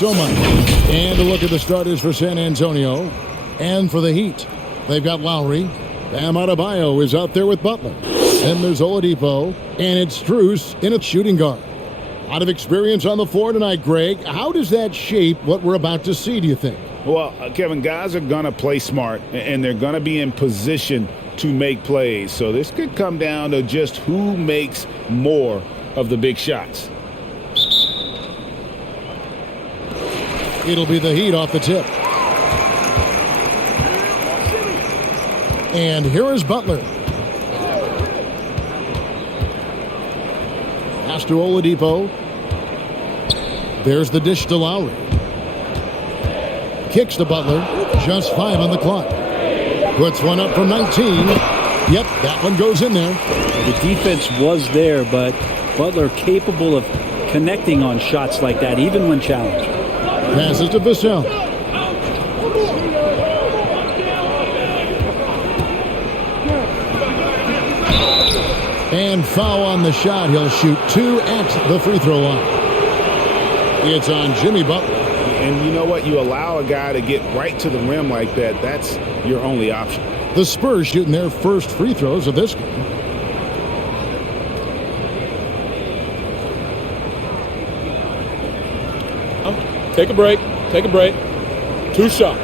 so much. And a look at the starters for San Antonio. And for the Heat, they've got Lowry. Bam Adebayo is out there with Butler. Then there's Oladipo. And it's Strus in a shooting guard. A lot of experience on the floor tonight, Greg. How does that shape what we're about to see, do you think? Well, Kevin, guys are going to play smart, and they're going to be in position to make plays. So this could come down to just who makes more of the big shots. It'll be the Heat off the tip. And here is Butler. Pass to Oladipo. There's the dish to Lowry. Kicks to Butler. Just 5 on the clock. Puts one up from 19. Yep, that one goes in there. The defense was there, but Butler capable of connecting on shots like that, even when challenged. Passes to Vassell. And foul on the shot. He'll shoot 2 at the free throw line. It's on Jimmy Butler. And you know what? You allow a guy to get right to the rim like that, that's your only option. The Spurs shooting their first free throws of this game. Take a break. Take a break. 2 shots.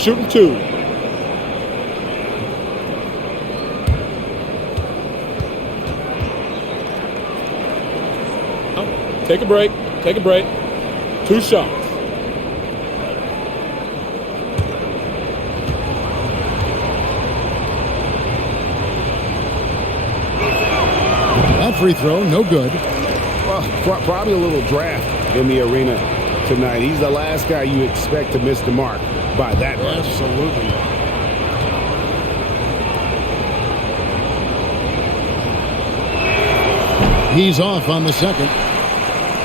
Shooting 2. Take a break. Take a break. 2 shots. That free throw, no good. Well, probably a little draft in the arena tonight. He's the last guy you expect to miss the mark by that much. Absolutely. He's off on the second.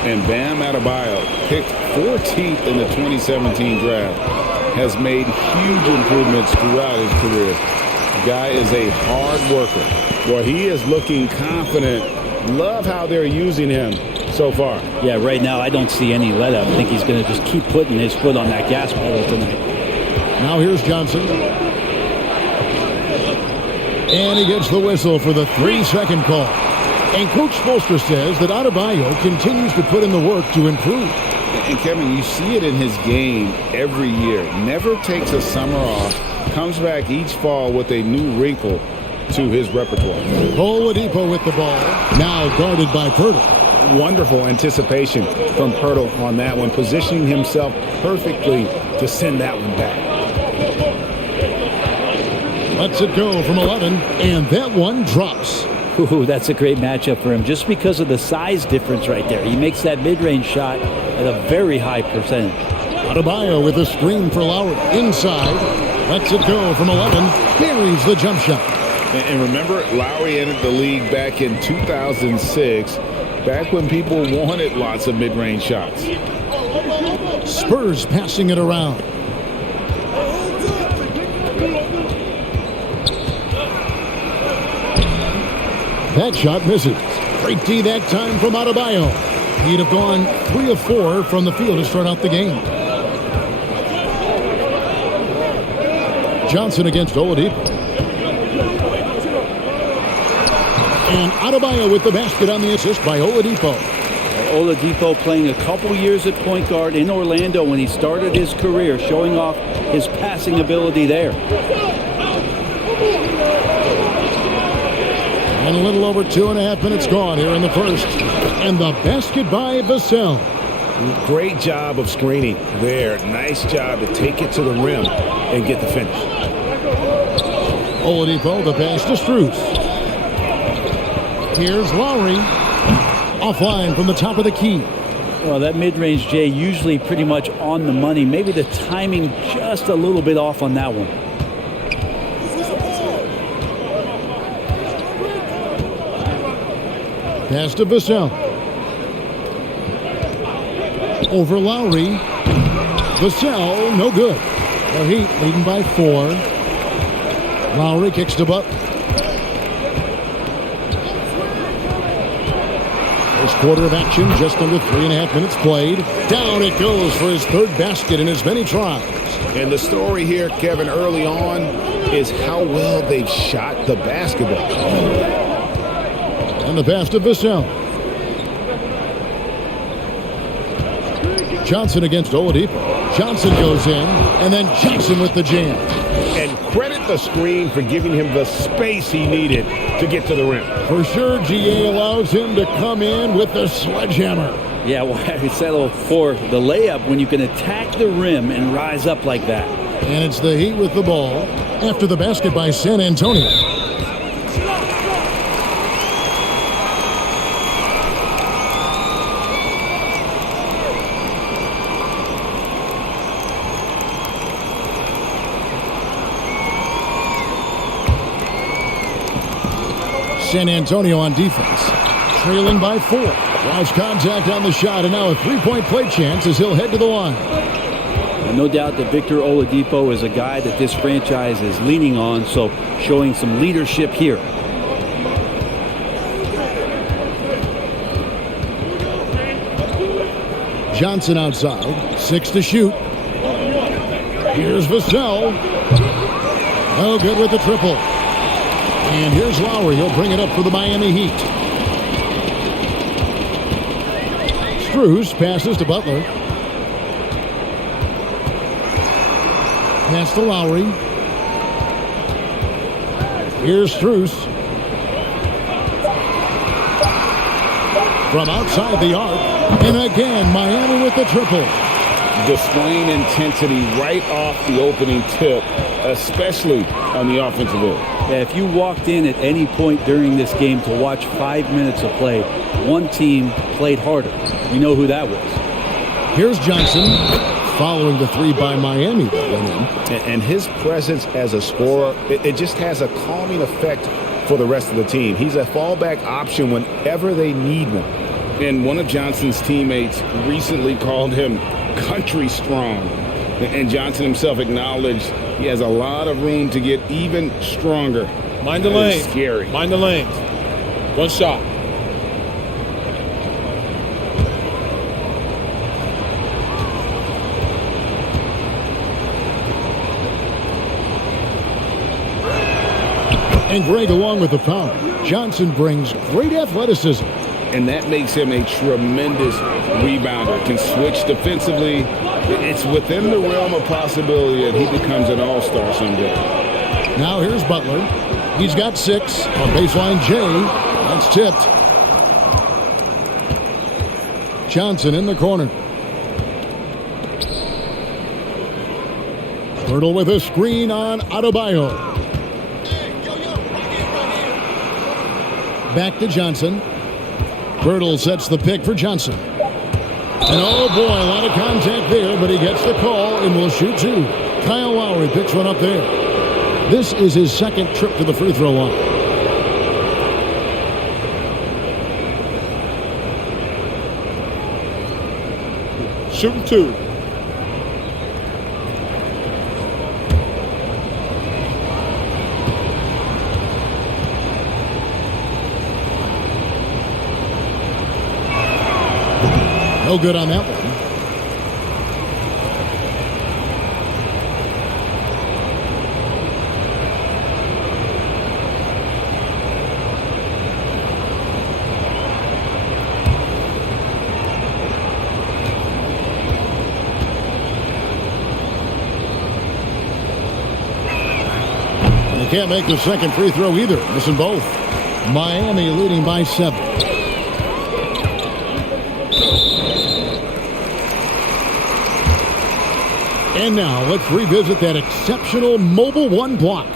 And Bam Adebayo, picked 14th in the 2017 draft, has made huge improvements throughout his career. The guy is a hard worker. Well, he is looking confident. Love how they're using him so far. Yeah, right now I don't see any let up. I think he's going to just keep putting his foot on that gas pedal tonight. Now here's Johnson. And he gets the whistle for the 3-second call. And Coach Spoelstra says that Adebayo continues to put in the work to improve. And Kevin, you see it in his game every year. Never takes a summer off. Comes back each fall with a new wrinkle to his repertoire. Oladipo with the ball. Now guarded by Pirtle. Wonderful anticipation from Pirtle on that one. Positioning himself perfectly to send that one back. Lets it go from 11. And that one drops. Ooh, that's a great matchup for him just because of the size difference right there. He makes that mid-range shot at a very high percentage. Adebayo with a screen for Lowry. Inside. Lets it go from 11. Buries the jump shot. And remember, Lowry entered the league back in 2006, back when people wanted lots of mid-range shots. Spurs passing it around. That shot misses. Great D that time from Adebayo. He'd have gone 3 of 4 from the field to start out the game. Johnson against Oladipo. And Adebayo with the basket on the assist by Oladipo. Oladipo playing a couple years at point guard in Orlando when he started his career, showing off his passing ability there. And a little over 2.5 minutes gone here in the first. And the basket by Vassell. Great job of screening there. Nice job to take it to the rim and get the finish. Oladipo, the pass to Strus. Here's Lowry. Offline from the top of the key. Well, that mid-range, Jay, usually pretty much on the money. Maybe the timing just a little bit off on that one. Pass to Vassell. Over Lowry. Vassell, no good. The Heat leading by 4. Lowry kicks to Butler. First quarter of action, just under 3.5 minutes played. Down it goes for his third basket in as many tries. And the story here, Kevin, early on is how well they've shot the basketball. And the pass to Vassell. Johnson against Oladipo. Johnson goes in, and then Johnson with the jam. And credit the screen for giving him the space he needed to get to the rim. For sure, GA allows him to come in with the sledgehammer. Yeah, well, I settle for the layup when you can attack the rim and rise up like that. And it's the Heat with the ball after the basket by San Antonio. San Antonio on defense, trailing by 4. Drives contact on the shot, and now a three-point play chance as he'll head to the line. And no doubt that Victor Oladipo is a guy that this franchise is leaning on, so showing some leadership here. Johnson outside, 6 to shoot. Here's Vassell. No good with the triple. And here's Lowry. He'll bring it up for the Miami Heat. Strus passes to Butler. Pass to Lowry. Here's Strus. From outside the arc. And again, Miami with the triple. Displaying intensity right off the opening tip, especially on the offensive end. Yeah, if you walked in at any point during this game to watch 5 minutes of play, one team played harder. You know who that was. Here's Johnson following the three by Miami. And his presence as a scorer, it just has a calming effect for the rest of the team. He's a fallback option whenever they need one. And one of Johnson's teammates recently called him country strong. And Johnson himself acknowledged he has a lot of room to get even stronger. Mind the lane. Scary. Mind the lanes. One shot. And Greg along with the foul. Johnson brings great athleticism. And that makes him a tremendous rebounder. Can switch defensively. It's within the realm of possibility that he becomes an all-star someday. Now here's Butler. He's got 6 on baseline J. That's tipped. Johnson in the corner. Hurdle with a screen on Adebayo. Back to Johnson. Birtle sets the pick for Johnson. And oh boy, a lot of contact there, but he gets the call and will shoot 2. Kyle Lowry picks one up there. This is his second trip to the free throw line. Shooting 2. No good on that one. They can't make the second free throw either. Missing both. Miami leading by 7. And now let's revisit that exceptional Mobile 1 block.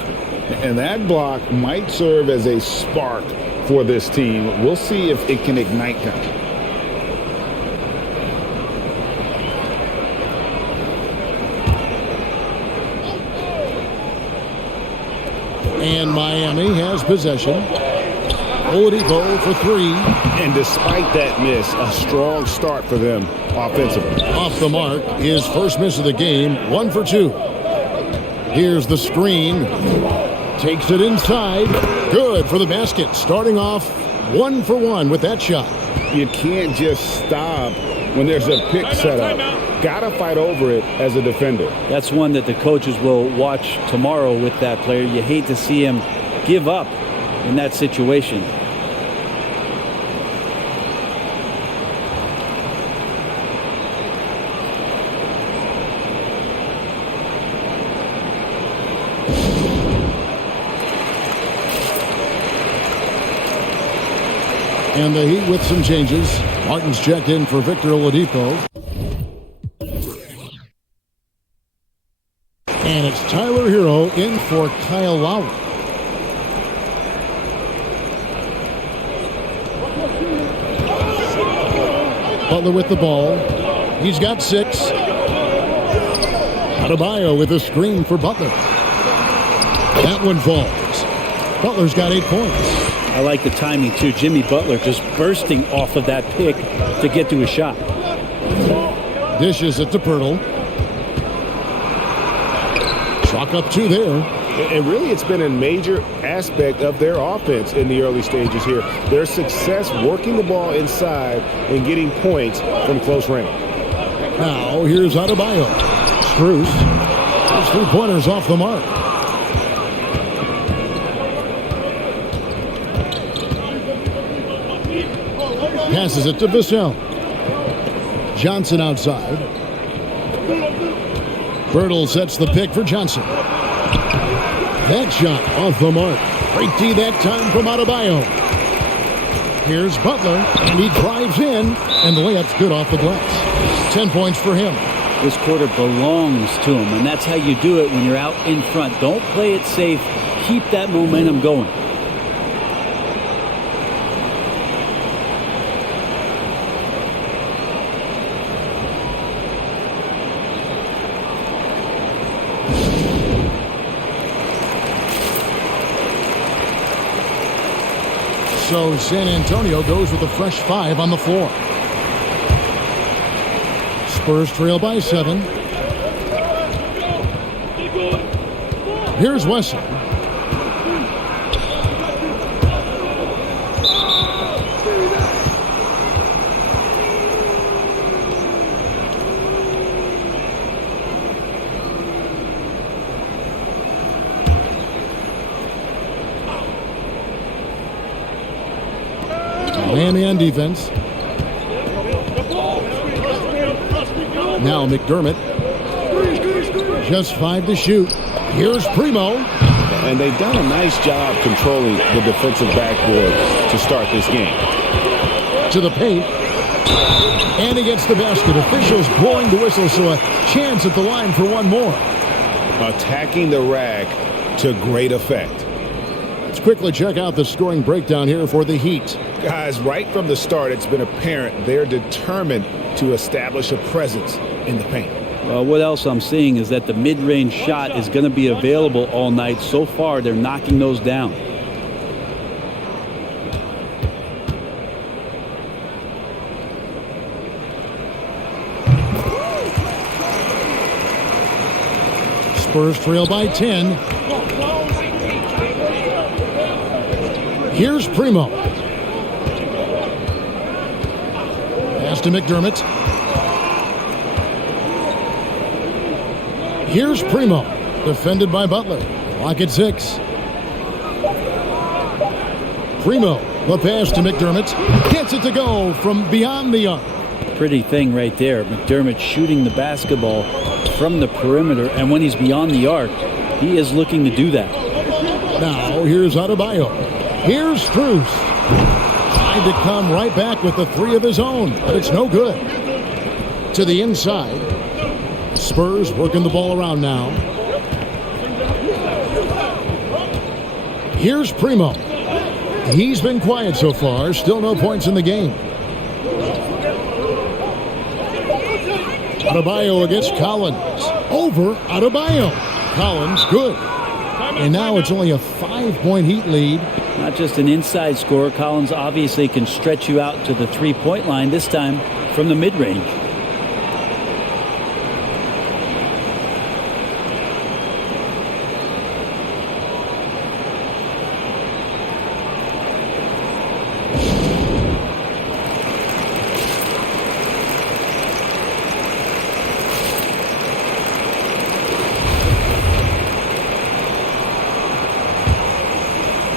And that block might serve as a spark for this team. We'll see if it can ignite them. And Miami has possession. Oladipo for 3. And despite that miss, a strong start for them offensively. Off the mark, his first miss of the game, 1 for 2. Here's the screen. Takes it inside. Good for the basket. Starting off 1 for 1 with that shot. You can't just stop when there's a pick set up. Gotta fight over it as a defender. That's one that the coaches will watch tomorrow with that player. You hate to see him give up in that situation. And the Heat with some changes. Martin's checked in for Victor Oladipo. And it's Tyler Hero in for Kyle Lowry. Butler with the ball. He's got 6. Adebayo with a screen for Butler. That one falls. Butler's got 8 points. I like the timing, too. Jimmy Butler just bursting off of that pick to get to a shot. Dishes it to Pirtle. Chalk up 2 there. And really, it's been a major aspect of their offense in the early stages here. Their success working the ball inside and getting points from close range. Now, here's Adebayo. Strus. His 3-pointers off the mark. Passes it to Vassell. Johnson outside. Birtle sets the pick for Johnson. That shot off the mark. Great D that time from Adebayo. Here's Butler, and he drives in, and the layup's good off the glass. 10 points for him. This quarter belongs to him, and that's how you do it when you're out in front. Don't play it safe. Keep that momentum going. So San Antonio goes with a fresh 5 on the floor. Spurs trail by 7. Here's Wesley. Miami on defense. Now McDermott. Just 5 to shoot. Here's Primo. And they've done a nice job controlling the defensive backboard to start this game. To the paint. And he gets the basket. Officials blowing the whistle, so a chance at the line for one more. Attacking the rack to great effect. Let's quickly check out the scoring breakdown here for the Heat. Guys, right from the start, it's been apparent they're determined to establish a presence in the paint. Well, what else I'm seeing is that the mid-range shot is going to be available all night. So far, they're knocking those down. Spurs trail by 10. Here's Primo. Pass to McDermott. Here's Primo. Defended by Butler. Clock at 6. Primo. The pass to McDermott. Gets it to go from beyond the arc. Pretty thing right there. McDermott shooting the basketball from the perimeter. And when he's beyond the arc, he is looking to do that. Now, here's Adebayo. Here's Strus. Tried to come right back with the 3 of his own, but it's no good. To the inside. Spurs working the ball around now. Here's Primo. He's been quiet so far. Still no points in the game. Adebayo against Collins. Over Adebayo. Collins good. And now it's only a 5-point Heat lead. Not just an inside scorer. Collins obviously can stretch you out to the 3-point line, this time from the mid-range.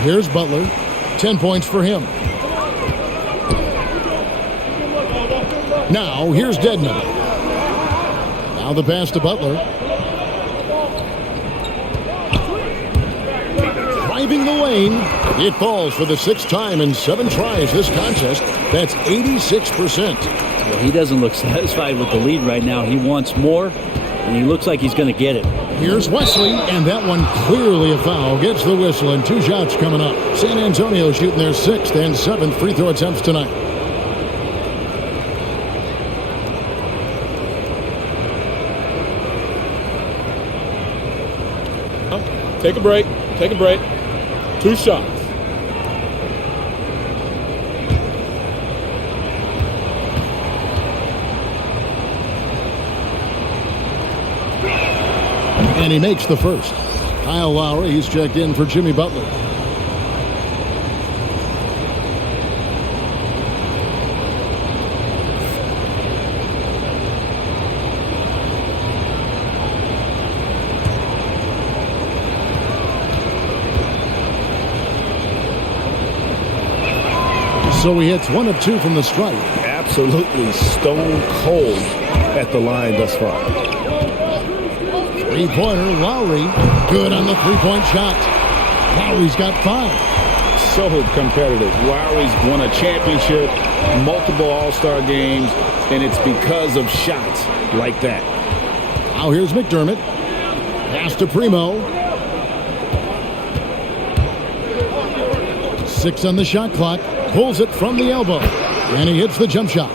Here's Butler. 10 points for him. Now, here's Dedmon. Now the pass to Butler. Driving the lane. It falls for the 6th time in 7 tries this contest. That's 86%. Well, he doesn't look satisfied with the lead right now. He wants more, and he looks like he's going to get it. Here's Wesley, and that one clearly a foul. Gets the whistle, and 2 shots coming up. San Antonio shooting their 6th and 7th free throw attempts tonight. Take a break. Take a break. 2 shots. And he makes the first. Kyle Lowry, he's checked in for Jimmy Butler. So he hits 1 of 2 from the stripe. Absolutely stone cold at the line thus far. Three-pointer, Lowry. Good on the three-point shot. Lowry's got 5. So competitive. Lowry's won a championship, multiple All-Star games, and it's because of shots like that. Now here's McDermott. Pass to Primo. 6 on the shot clock. Pulls it from the elbow. And he hits the jump shot.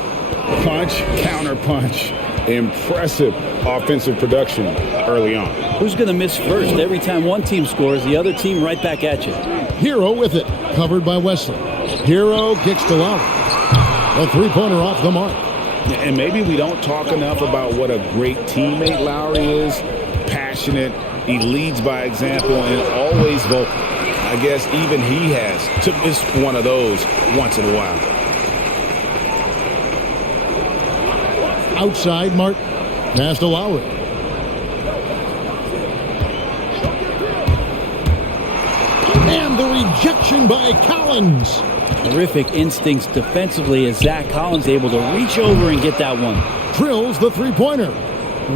Punch, counter punch. Impressive offensive production early on. Who's going to miss first? Every time one team scores, the other team right back at you. Hero with it. Covered by Wesley. Hero kicks to Lowry. A three-pointer off the mark. And maybe we don't talk enough about what a great teammate Lowry is. Passionate. He leads by example and always vocal. I guess even he has to miss one of those once in a while. Outside, Martin. Pass to Lowry. And the rejection by Collins. Terrific instincts defensively as Zach Collins able to reach over and get that one. Drills the three-pointer.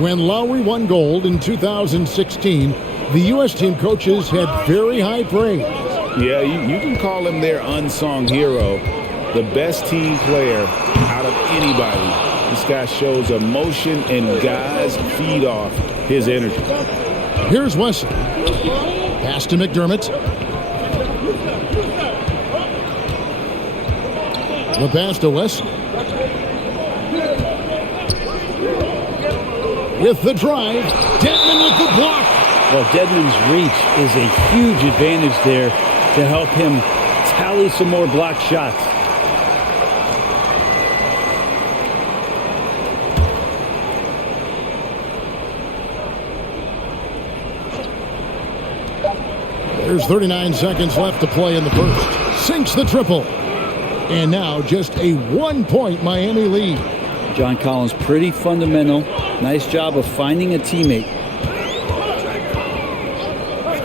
When Lowry won gold in 2016, the U.S. team coaches had very high praise. Yeah, you can call him their unsung hero. The best team player out of anybody. This guy shows emotion, and guys feed off his energy. Here's Wesley. Pass to McDermott. The pass to Wesley. With the drive, Dedmon with the block. Well, Dedmon's reach is a huge advantage there to help him tally some more block shots. There's 39 seconds left to play in the first. Sinks the triple. And now just a 1-point Miami lead. John Collins, pretty fundamental. Nice job of finding a teammate.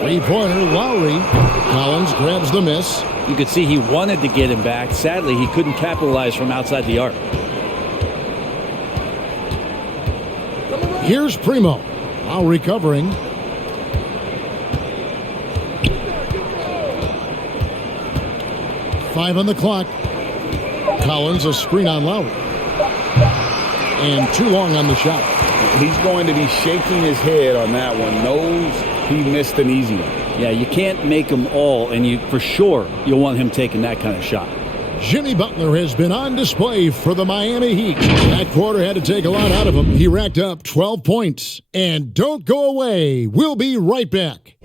Three-pointer, Lowry. Collins grabs the miss. You could see he wanted to get him back. Sadly, he couldn't capitalize from outside the arc. Here's Primo. Lowry covering. Five on the clock. Collins a screen on Lowry. And too long on the shot. He's going to be shaking his head on that one. Knows he missed an easy one. Yeah, you can't make them all, and for sure you'll want him taking that kind of shot. Jimmy Butler has been on display for the Miami Heat. That quarter had to take a lot out of him. He racked up 12 points. And don't go away. We'll be right back.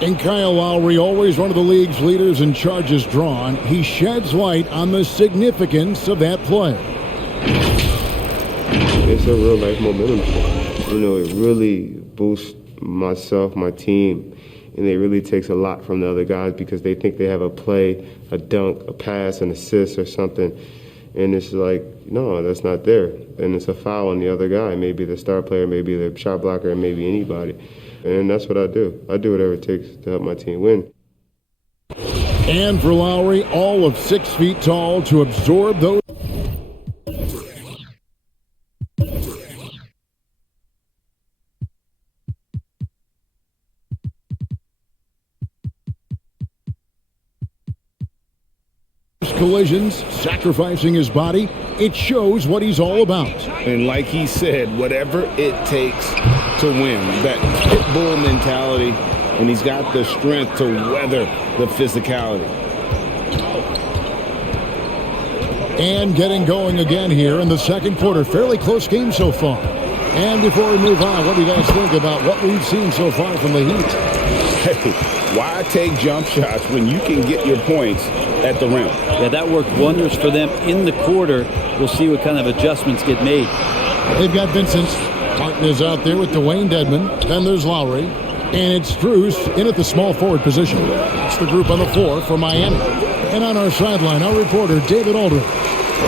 And Kyle Lowry, always one of the league's leaders in charges drawn, he sheds light on the significance of that play. It's a real life momentum play. You know, it really boosts myself, my team, and it really takes a lot from the other guys because they think they have a play, a dunk, a pass, an assist or something. And it's like, no, that's not there. And it's a foul on the other guy, maybe the star player, maybe the shot blocker, and maybe anybody. And that's what I do. I do whatever it takes to help my team win. And for Lowry, all of 6 feet tall to absorb those. Collisions, sacrificing his body, it shows what he's all about. And like he said, whatever it takes to win, that pit bull mentality, and he's got the strength to weather the physicality. And getting going again here in the second quarter. Fairly close game so far. And before we move on, what do you guys think about what we've seen so far from the Heat? Hey, why take jump shots when you can get your points at the rim? Yeah, that worked wonders for them in the quarter. We'll see what kind of adjustments get made. They've got Vincent. Martin is out there with Dwayne Dedmon. Then there's Lowry. And it's Strus in at the small forward position. It's the group on the floor for Miami. And on our sideline, our reporter, David Aldridge.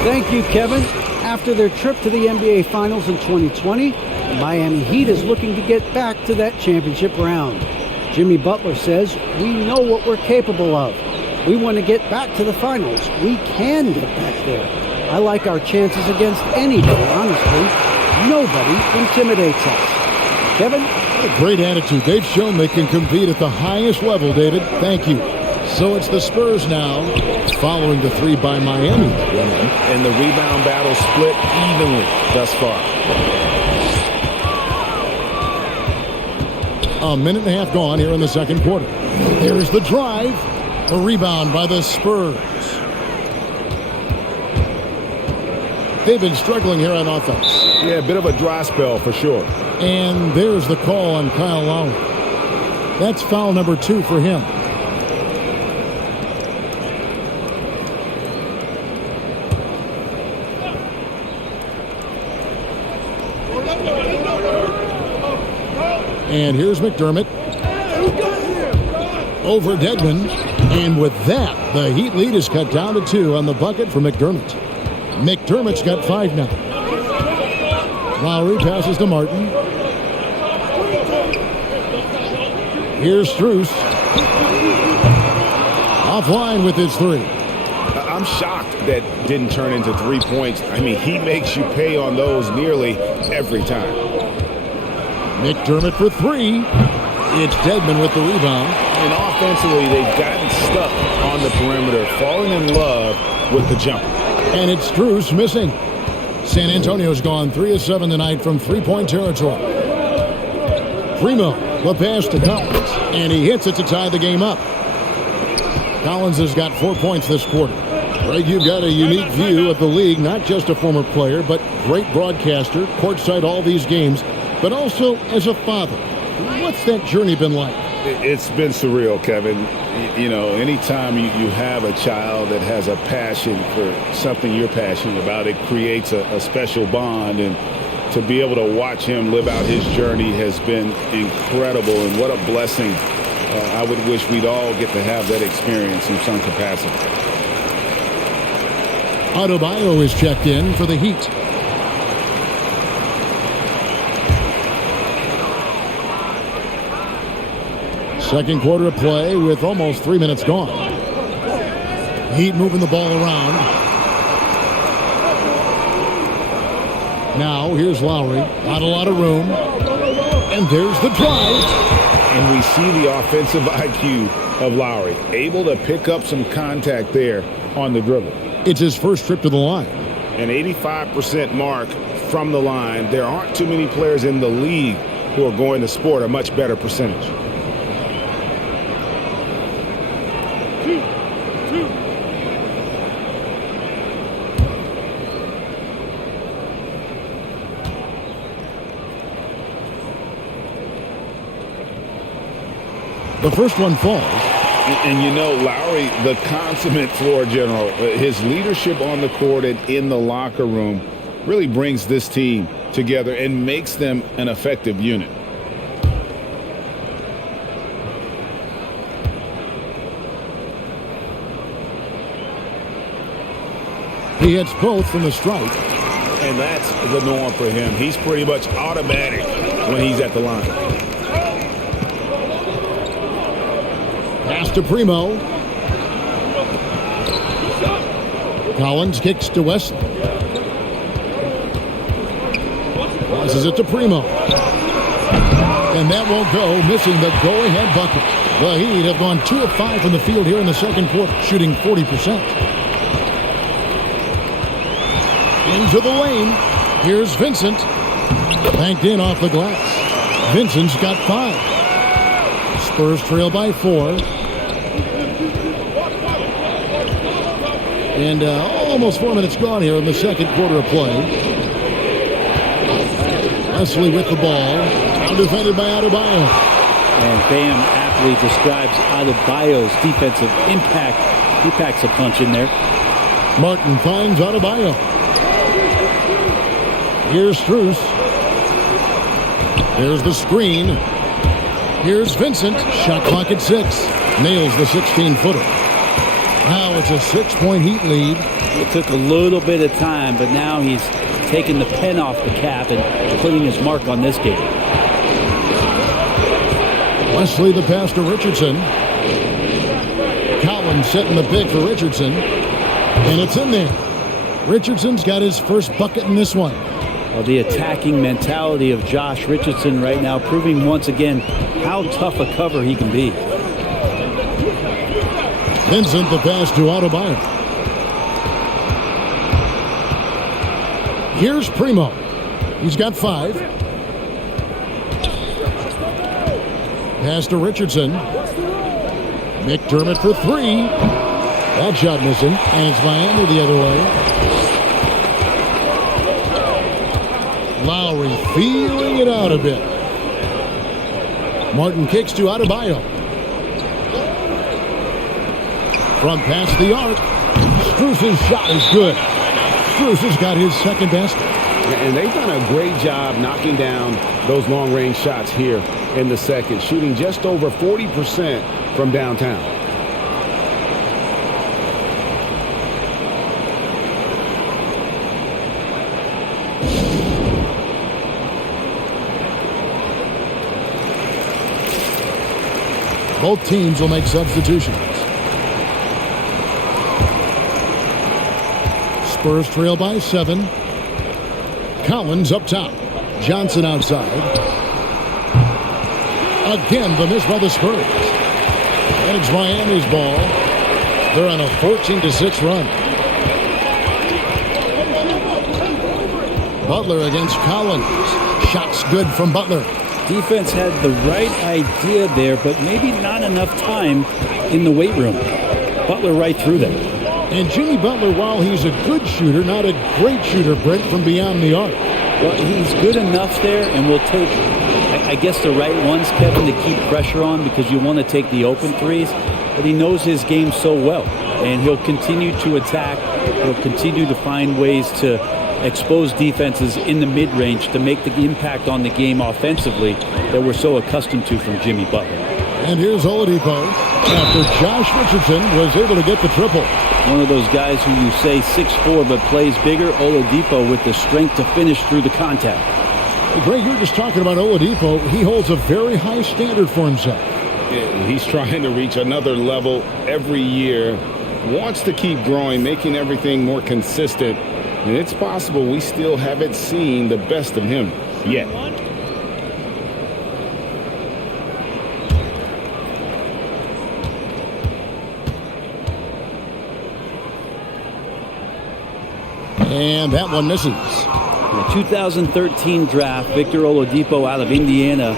Thank you, Kevin. After their trip to the NBA Finals in 2020, the Miami Heat is looking to get back to that championship round. Jimmy Butler says, "We know what we're capable of. We want to get back to the finals. We can get back there. I like our chances against anybody, honestly. Nobody intimidates us." Kevin? What a great attitude. They've shown they can compete at the highest level, David. Thank you. So it's the Spurs now, following the 3 by Miami. And the rebound battle split evenly thus far. A minute and a half gone here in the second quarter. Here's the drive. The rebound by the Spurs. They've been struggling here on offense. Yeah, a bit of a dry spell for sure. And there's the call on Kyle Lowry. That's foul number 2 for him. And here's McDermott. Over Dedmon. And with that, the Heat lead is cut down to 2 on the bucket for McDermott. McDermott's got 5 now. Lowry passes to Martin. Here's Strus. Offline with his 3. I'm shocked that didn't turn into 3 points. I mean, he makes you pay on those nearly every time. McDermott for 3. It's Dedmon with the rebound. And offensively, they've gotten stuck on the perimeter, falling in love with the jumper. And it's Strus missing. San Antonio's gone 3 of 7 tonight from 3-point territory. Primo, the pass to Collins, and he hits it to tie the game up. Collins has got 4 points this quarter. Greg, you've got a unique view of the league, not just a former player, but great broadcaster, courtside all these games, but also as a father. What's that journey been like? It's been surreal, Kevin. You know, anytime you have a child that has a passion for something you're passionate about, it creates a special bond. And to be able to watch him live out his journey has been incredible. And what a blessing. I would wish we'd all get to have that experience in some capacity. Adebayo is checked in for the Heat. Second quarter of play with almost 3 minutes gone. Heat moving the ball around. Now here's Lowry. Not a lot of room. And there's the drive. And we see the offensive IQ of Lowry, able to pick up some contact there on the dribble. It's his first trip to the line. An 85% mark from the line. There aren't too many players in the league who are going to sport a much better percentage. The first one falls. And you know, Lowry, the consummate floor general, his leadership on the court and in the locker room really brings this team together and makes them an effective unit. He hits both from the stripe. And that's the norm for him. He's pretty much automatic when he's at the line. Pass to Primo. Collins kicks to Wesley. Passes it to Primo. And that won't go, missing the go-ahead bucket. The Heat have gone 2 of 5 from the field here in the second quarter, shooting 40%. Into the lane. Here's Vincent. Banked in off the glass. Vincent's got 5. Spurs trail by 4. And almost 4 minutes gone here in the second quarter of play. Wesley with the ball. Now defended by Adebayo. And Bam aptly describes Adebayo's defensive impact. He packs a punch in there. Martin finds Adebayo. Here's Strus. There's the screen. Here's Vincent. Shot clock at 6. Nails the 16-footer. Now it's a 6-point Heat lead. It took a little bit of time, but now he's taking the pen off the cap and putting his mark on this game. Wesley the pass to Richardson. Collins setting the pick for Richardson. And it's in there. Richardson's got his first bucket in this one. Well, the attacking mentality of Josh Richardson right now, proving once again how tough a cover he can be. Vincent the pass to Adebayo. Here's Primo. He's got 5. Pass to Richardson. McDermott for 3. That shot missing, and it's Miami the other way. Lowry feeling it out a bit. Martin kicks to Adebayo. From past the arc. Strus's shot is good. Strus has got his second basket. And they've done a great job knocking down those long-range shots here in the second, shooting just over 40% from downtown. Both teams will make substitutions. Spurs trail by 7. Collins up top. Johnson outside. Again, the miss by the Spurs. And it's Miami's ball. They're on a 14-6 run. Butler against Collins. Shots good from Butler. Defense had the right idea there, but maybe not enough time in the weight room. Butler right through them. And Jimmy Butler, while he's a good shooter, not a great shooter, Brent, from beyond the arc. Well, he's good enough there, and will take, I guess, the right ones, Kevin, to keep pressure on, because you want to take the open threes. But he knows his game so well, and he'll continue to attack. He'll continue to find ways to expose defenses in the mid-range to make the impact on the game offensively that we're so accustomed to from Jimmy Butler. And here's Oladipo after Josh Richardson was able to get the triple. One of those guys who you say 6'4", but plays bigger, Oladipo, with the strength to finish through the contact. Greg, you were just talking about Oladipo. He holds a very high standard for himself. He's trying to reach another level every year. Wants to keep growing, making everything more consistent. And it's possible we still haven't seen the best of him yet. And that one misses. The 2013 draft, Victor Oladipo out of Indiana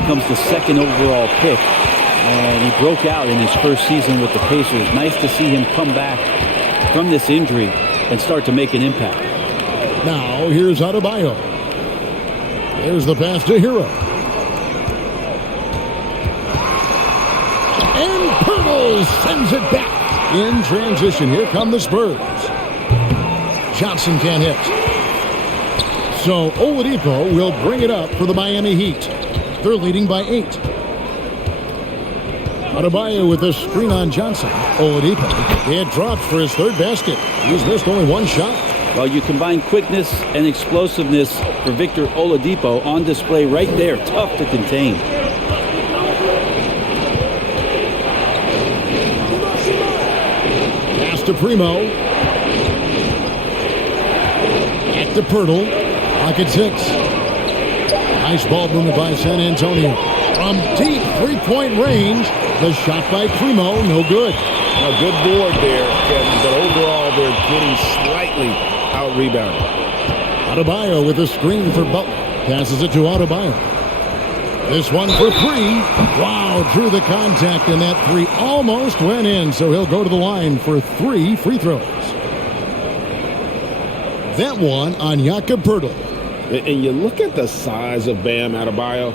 becomes the second overall pick. And he broke out in his first season with the Pacers. Nice to see him come back from this injury and start to make an impact. Now, here's Adebayo. There's the pass to Hero. And Pirtle sends it back. In transition, here come the Spurs. Johnson can't hit. So Oladipo will bring it up for the Miami Heat. They're leading by 8. Adebayo with a screen on Johnson. Oladipo, he had dropped for his third basket. He's missed only one shot. Well, you combine quickness and explosiveness for Victor Oladipo on display right there. Tough to contain. Pass to Primo. Back to Pirtle. Clock at 6. Nice ball movement by San Antonio. From deep three-point range, the shot by Primo, no good. A good board there, Kevin, but overall they're getting slightly out-rebounded. Adebayo with a screen for Butler. Passes it to Adebayo. This one for 3. Wow, drew the contact, and that 3 almost went in, so he'll go to the line for 3 free throws. That one on Jakob Poeltl. And you look at the size of Bam Adebayo,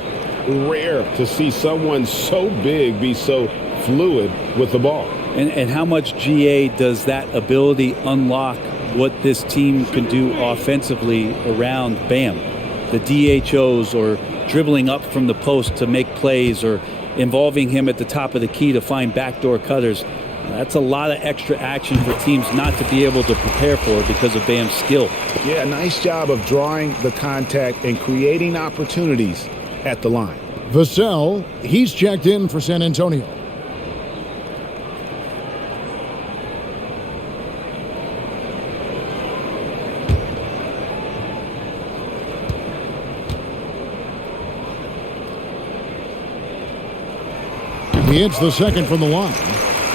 rare to see someone so big be so fluid with the ball. And how much GA does that ability unlock what this team can do offensively around Bam? The DHOs or dribbling up from the post to make plays or involving him at the top of the key to find backdoor cutters. That's a lot of extra action for teams not to be able to prepare for because of Bam's skill. Yeah, nice job of drawing the contact and creating opportunities at the line. Vassell, he's checked in for San Antonio. He hits the second from the line.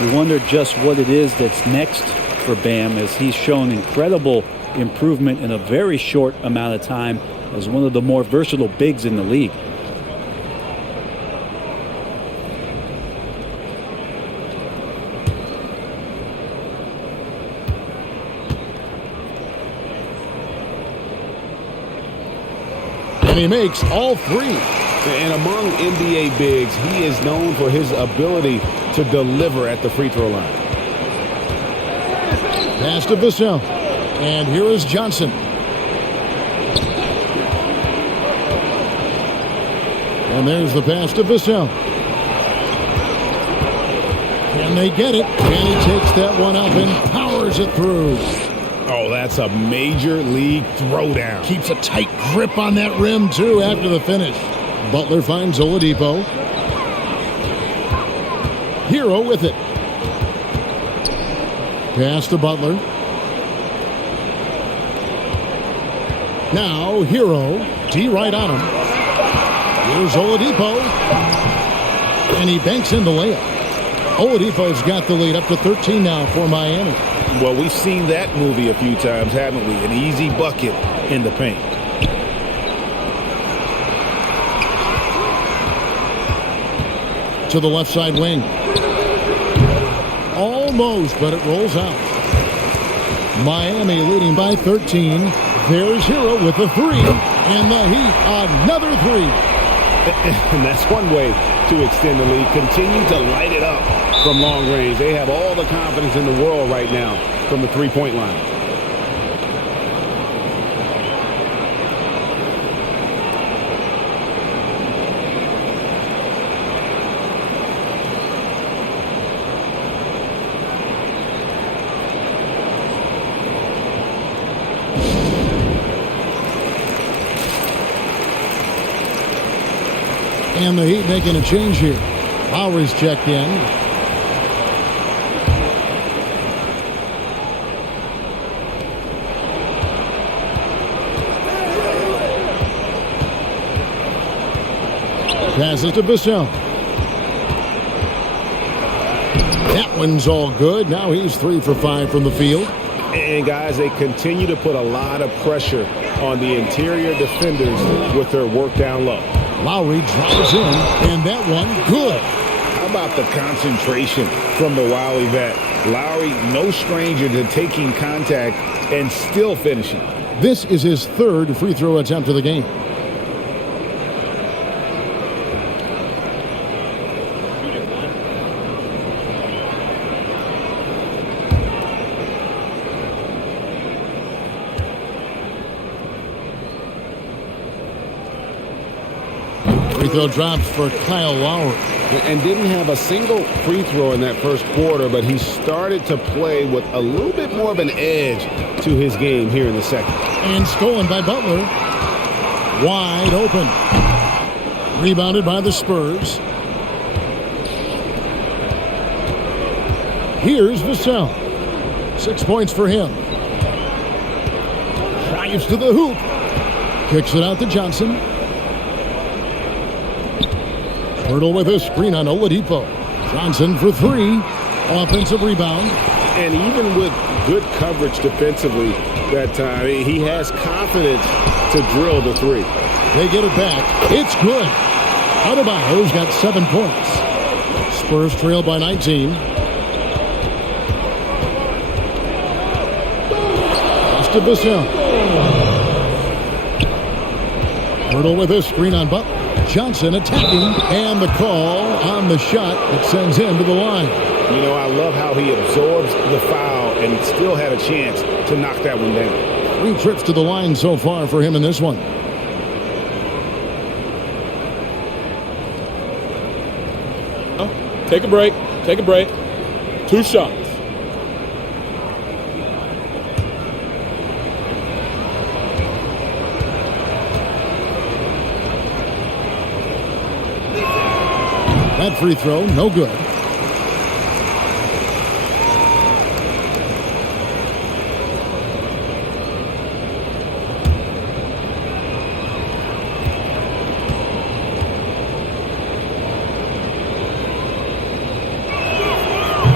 You wonder just what it is that's next for Bam, as he's shown incredible improvement in a very short amount of time as one of the more versatile bigs in the league. And he makes all 3. And among NBA bigs, he is known for his ability to deliver at the free throw line. Pass to Vassell. And here is Johnson. And there's the pass to Vassell. Can they get it? And he takes that one up and powers it through. Oh, that's a major league throwdown. Keeps a tight grip on that rim, too, after the finish. Butler finds Oladipo. Hero with it. Pass to Butler. Now Hero. D right on him. Here's Oladipo. And he banks in the layup. Oladipo's got the lead up to 13 now for Miami. Well, we've seen that movie a few times, haven't we? An easy bucket in the paint. To the left side wing. Almost, but it rolls out. Miami leading by 13. There's Hero with a 3. And the Heat, another 3. And that's one way to extend the lead. Continue to light it up from long range. They have all the confidence in the world right now from the three-point line. And the Heat making a change here. Lowry's checked in. Passes to Vassell. That one's all good. Now he's 3 for 5 from the field. And guys, they continue to put a lot of pressure on the interior defenders with their work down low. Lowry drives in, and that one good. How about the concentration from the Wiley vet? Lowry, no stranger to taking contact and still finishing. This is his 3rd free throw attempt of the game. Free throw drops for Kyle Lowry. And didn't have a single free throw in that first quarter, but he started to play with a little bit more of an edge to his game here in the second. And stolen by Butler. Wide open. Rebounded by the Spurs. Here's Vassell. 6 points for him. Drives to the hoop. Kicks it out to Johnson. Hurdle with a screen on Oladipo. Johnson for three. Offensive rebound. And even with good coverage defensively that time, he has confidence to drill the three. They get it back. It's good. Adebayo's got 7 points. Spurs trail by 19. Pass to Vassell. Hurdle with a screen on Butler. Johnson attacking, and the call on the shot that sends him to the line. You know, I love how he absorbs the foul and still had a chance to knock that one down. 3 trips to the line so far for him in this one. Take a break. Take a break. 2 shots. That free throw, no good.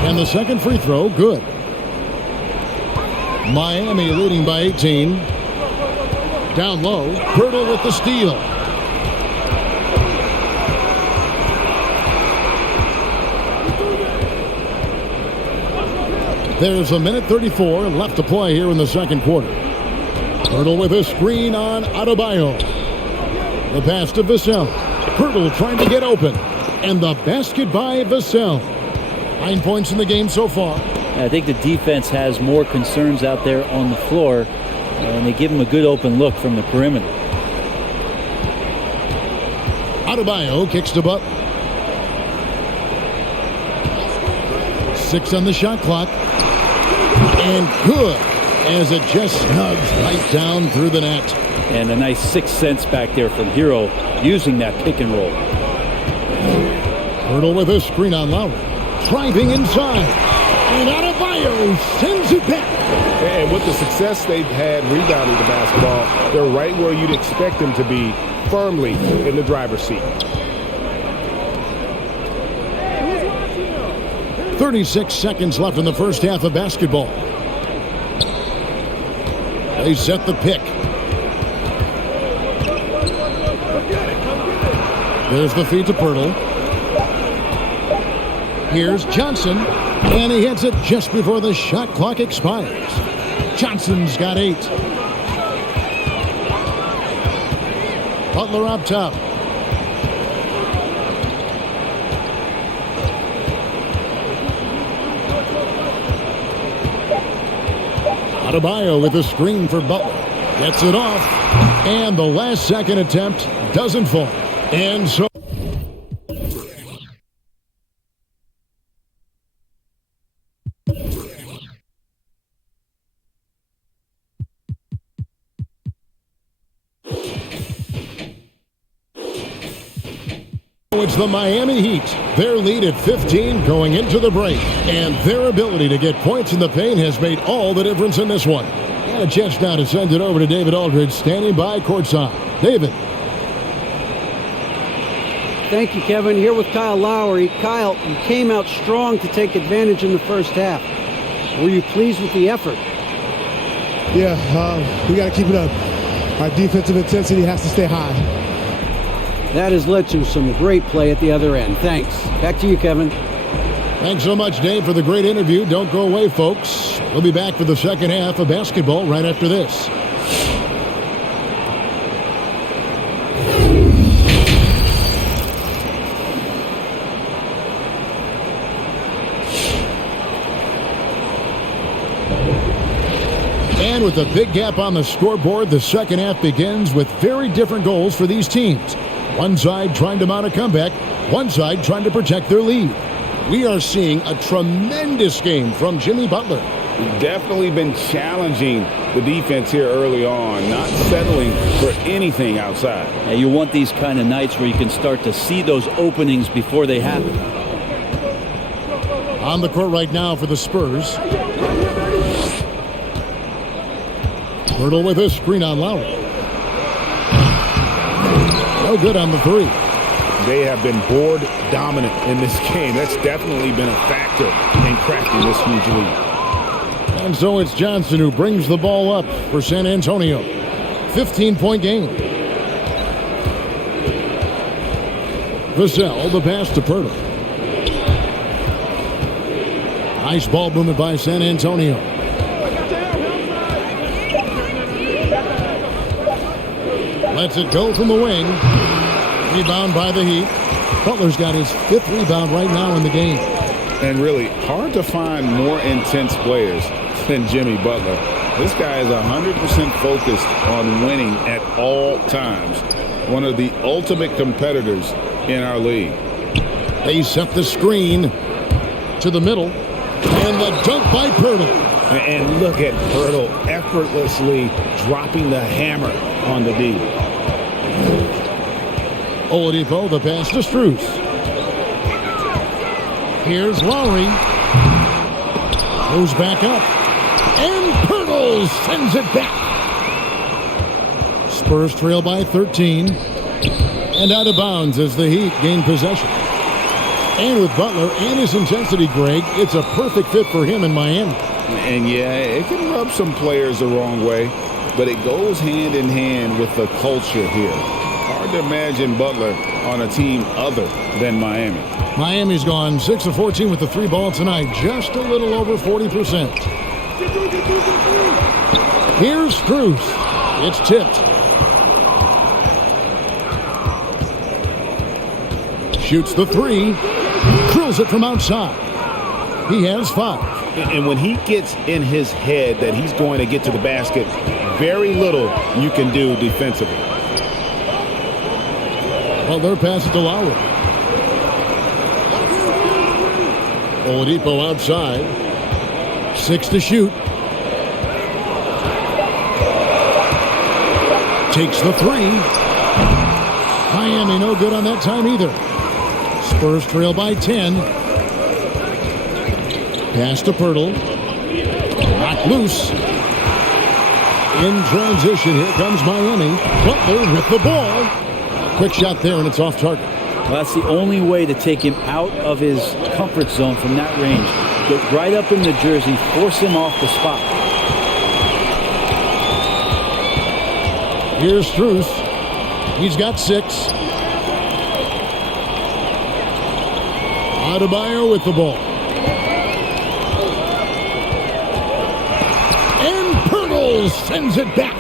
And the second free throw, good. Miami leading by 18. Down low, Hurdle with the steal. There's a minute 34 left to play here in the second quarter. Hurdle with a screen on Adebayo. The pass to Vassell. Hurdle trying to get open. And the basket by Vassell. 9 points in the game so far. I think the defense has more concerns out there on the floor, and they give him a good open look from the perimeter. Adebayo kicks to Butler. 6 on the shot clock. And good, as it just snugs right down through the net. And a nice 6 cents back there from Hero using that pick and roll. Hurdle with a screen on Lowry. Driving inside. And Adebayo sends it back. And with the success they've had rebounding the basketball, they're right where you'd expect them to be, firmly in the driver's seat. 36 seconds left in the first half of basketball. They set the pick. There's the feed to Pirtle. Here's Johnson, and he hits it just before the shot clock expires. Johnson's got 8. Butler up top. Adebayo with a screen for Butler. Gets it off. And the last second attempt doesn't fall. And so... It's the Miami Heat. Their lead at 15 going into the break. And their ability to get points in the paint has made all the difference in this one. And a chance now to send it over to David Aldridge, standing by courtside. David. Thank you, Kevin. Here with Kyle Lowry. Kyle, you came out strong to take advantage in the first half. Were you pleased with the effort? Yeah, we got to keep it up. Our defensive intensity has to stay high. That has led to some great play at the other end. Thanks. Back to you, Kevin. Thanks so much, Dave, for the great interview. Don't go away, folks. We'll be back for the second half of basketball right after this. And with a big gap on the scoreboard, the second half begins with very different goals for these teams. One side trying to mount a comeback, one side trying to protect their lead. We are seeing a tremendous game from Jimmy Butler. Definitely been challenging the defense here early on, not settling for anything outside. Yeah, you want these kind of nights where you can start to see those openings before they happen. On the court right now for the Spurs. Hurdle with a screen on Lowry. No good on the three. They have been board dominant in this game. That's definitely been a factor in crafting this huge lead. And so it's Johnson who brings the ball up for San Antonio. 15-point game. Vassell, the pass to Pirtle. Nice ball movement by San Antonio. Lets it go from the wing. Rebound by the Heat. Butler's got his 5th rebound right now in the game. And really hard to find more intense players than Jimmy Butler. This guy is 100% focused on winning at all times. One of the ultimate competitors in our league. They set the screen to the middle. And the dunk by Pirtle. And look at Pirtle effortlessly dropping the hammer on the D. Oladipo, the pass to Strus. Here's Lowry. Goes back up. And Pirtle sends it back. Spurs trail by 13. And out of bounds as the Heat gain possession. And with Butler and his intensity, Greg, it's a perfect fit for him in Miami. And yeah, it can rub some players the wrong way, but it goes hand in hand with the culture here. Hard to imagine Butler on a team other than Miami. Miami's gone 6 of 14 with the 3 ball tonight, just a little over 40%. Here's Strus. It's tipped. Shoots the 3. Drills it from outside. He has 5. And when he gets in his head that he's going to get to the basket, very little you can do defensively. Butler passes to Lowry. Oladipo outside. 6 to shoot. Takes the 3. Miami no good on that time either. Spurs trail by 10. Pass to Pirtle. Knocked loose. In transition, here comes Miami. Butler with the ball. Quick shot there, and it's off target. Well, that's the only way to take him out of his comfort zone from that range. Get right up in the jersey, force him off the spot. Here's Strus. He's got 6. Adebayo with the ball. And Pirtle sends it back.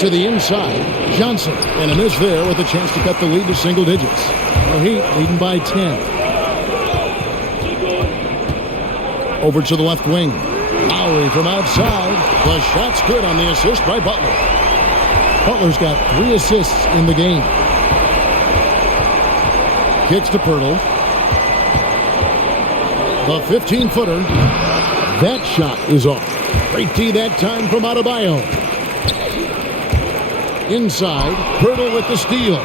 To the inside. Johnson. And a miss there with a chance to cut the lead to single digits. The Heat leading by 10. Over to the left wing. Lowry from outside. The shot's good on the assist by Butler. Butler's got 3 assists in the game. Kicks to Pirtle. The 15-footer. That shot is off. Great D that time from Adebayo. Inside. Pirtle with the steal.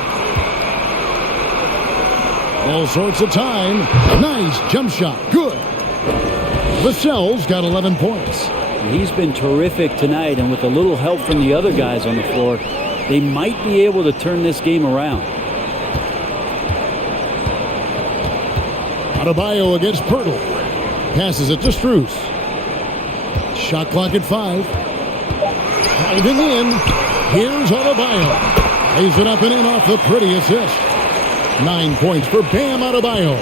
All sorts of time. Nice jump shot. Good. Vassell's got 11 points. He's been terrific tonight, and with a little help from the other guys on the floor, they might be able to turn this game around. Adebayo against Pirtle. Passes it to Strus. Shot clock at 5. Diving in. Here's Adebayo. Lays it up and in off the pretty assist. 9 points for Bam Adebayo.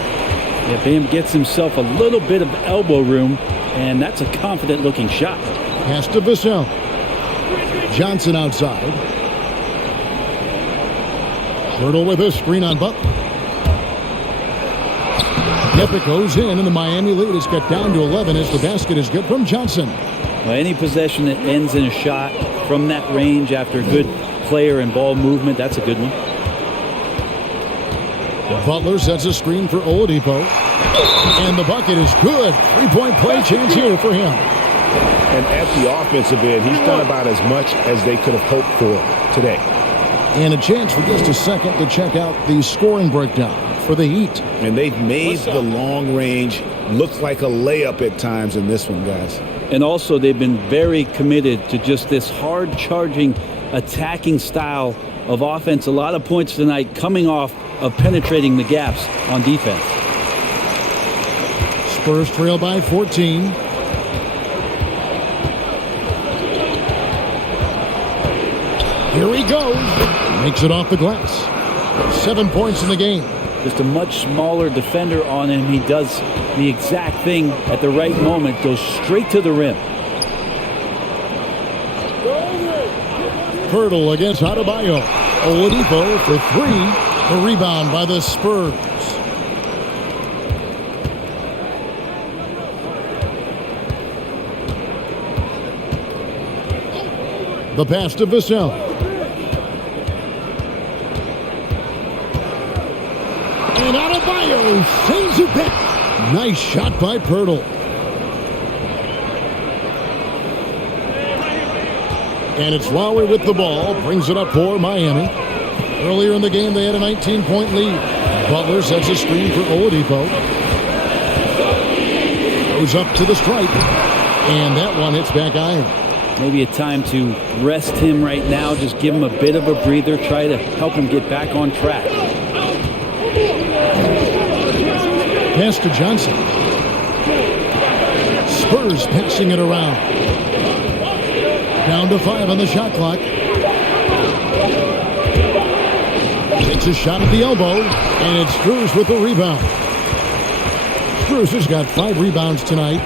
Yeah, Bam gets himself a little bit of elbow room, and that's a confident-looking shot. Pass to Vassell. Johnson outside. Pirtle with a screen on Butler. Yep, it goes in, and the Miami lead is cut down to 11 as the basket is good from Johnson. Well, any possession that ends in a shot from that range after good player and ball movement, that's a good one. Butler sets a screen for Oladipo. And the bucket is good. Three-point play chance here for him. And at the offensive end, he's done about as much as they could have hoped for today. And a chance for just a second to check out the scoring breakdown for the Heat. And they've made the long range look like a layup at times in this one, guys. And also, they've been very committed to just this hard-charging, attacking style of offense. A lot of points tonight coming off of penetrating the gaps on defense. Spurs trail by 14. Here he goes. Makes it off the glass. 7 points in the game. Just a much smaller defender on him. He does the exact thing at the right moment. Goes straight to the rim. Hurdle against Adebayo. Oladipo for three. The rebound by the Spurs. The pass to Vassell. And Adebayo sends it back. Nice shot by Pirtle. And it's Lowry with the ball. Brings it up for Miami. Earlier in the game, they had a 19-point lead. Butler sets a screen for Oladipo. Goes up to the stripe. And that one hits back iron. Maybe a time to rest him right now. Just give him a bit of a breather. Try to help him get back on track. Pass to Johnson. Spurs passing it around. Down to 5 on the shot clock. Takes a shot at the elbow, and it's Strus with the rebound. Strus has got 5 rebounds tonight.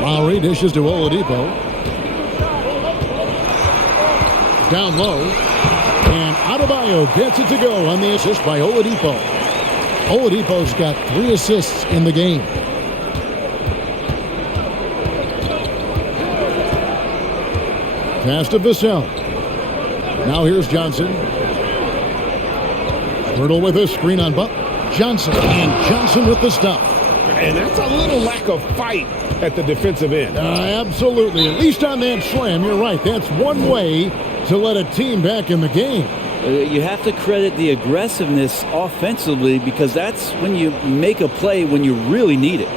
Lowry dishes to Oladipo. Down low. And Adebayo gets it to go on the assist by Oladipo. Oladipo's got 3 assists in the game. Pass to Vassell. Now here's Johnson. Pirtle with a screen on Butler. Johnson, and Johnson with the stuff. And that's a little lack of fight at the defensive end. Absolutely. At least on that slam, you're right. That's one way to let a team back in the game. You have to credit the aggressiveness offensively, because that's when you make a play when you really need it.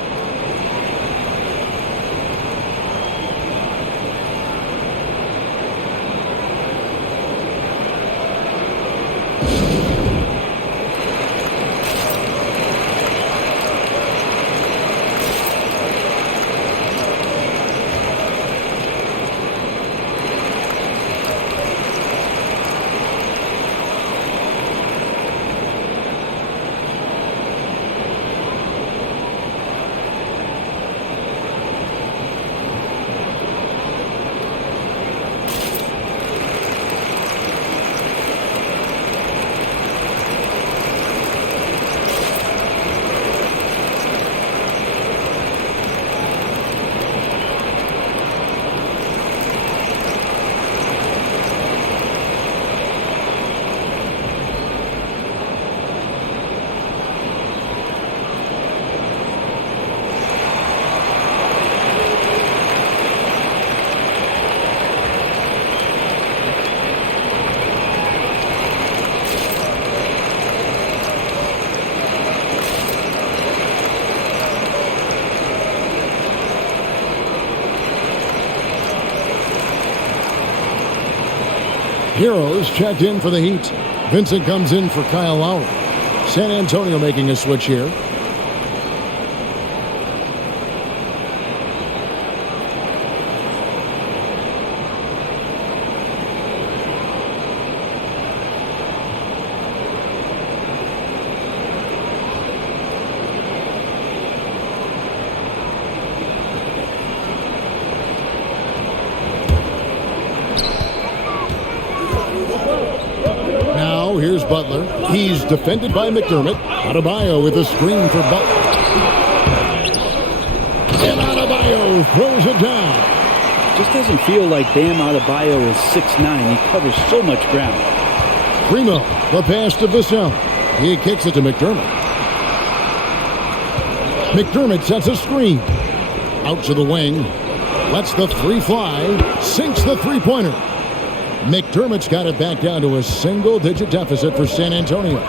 Heroes checked in for the Heat. Vincent comes in for Kyle Lowry. San Antonio making a switch here. Butler. He's defended by McDermott. Adebayo with a screen for Butler. And Adebayo throws it down. Just doesn't feel like Bam Adebayo is 6'9". He covers so much ground. Primo, the pass to Vassell. He kicks it to McDermott. McDermott sets a screen. Out to the wing. Lets the three fly. Sinks the three-pointer. McDermott's got it back down to a single-digit deficit for San Antonio.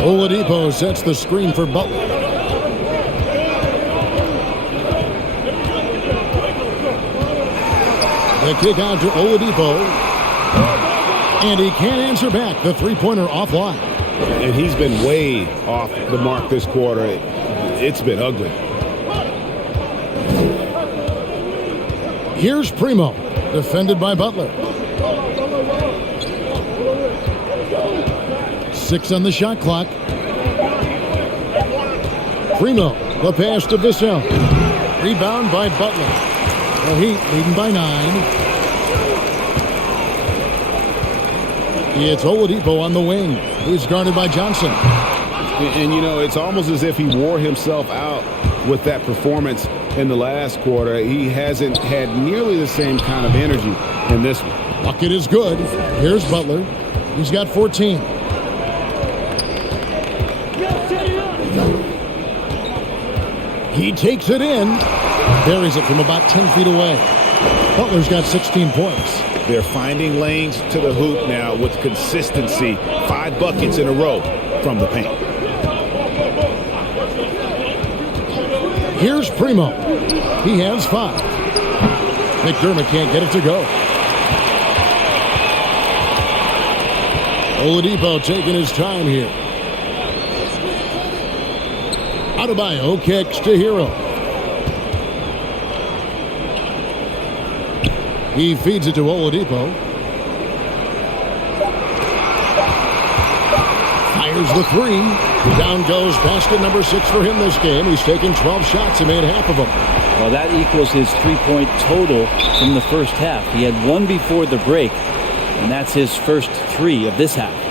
Oladipo sets the screen for Butler. The kick out to Oladipo. And he can't answer back. The three-pointer offline. And he's been way off the mark this quarter. It's been ugly. Here's Primo, defended by Butler. 6 on the shot clock. Primo, the pass to Vassell. Rebound by Butler. The Heat leading by 9. It's Oladipo on the wing. He's guarded by Johnson. And, you know, it's almost as if he wore himself out with that performance in the last quarter. He hasn't had nearly the same kind of energy in this one. Bucket is good. Here's Butler. He's got 14. He takes it in. Buries it from about 10 feet away. Butler's got 16 points. They're finding lanes to the hoop now with consistency. 5 buckets in a row from the paint. Here's Primo. He has 5. McDermott can't get it to go. Oladipo taking his time here. Adebayo kicks to Hero. He feeds it to Oladipo. Fires the three. Down goes basket number 6 for him this game. He's taken 12 shots and made half of them. Well, that equals his three-point total from the first half. He had 1 before the break, and that's his first 3 of this half.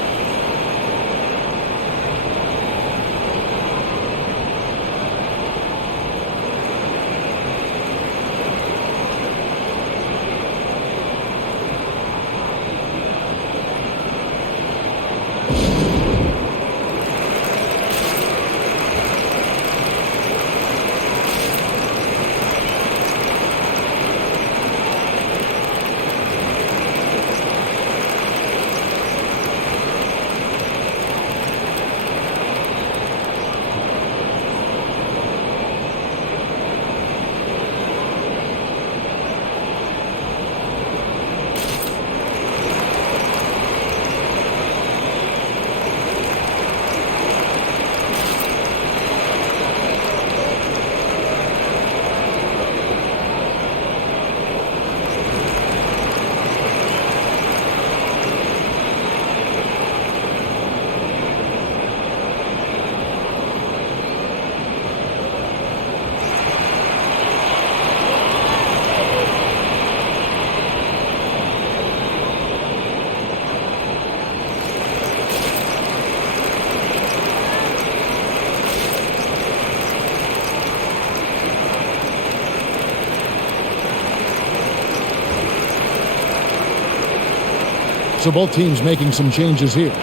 So both teams making some changes here.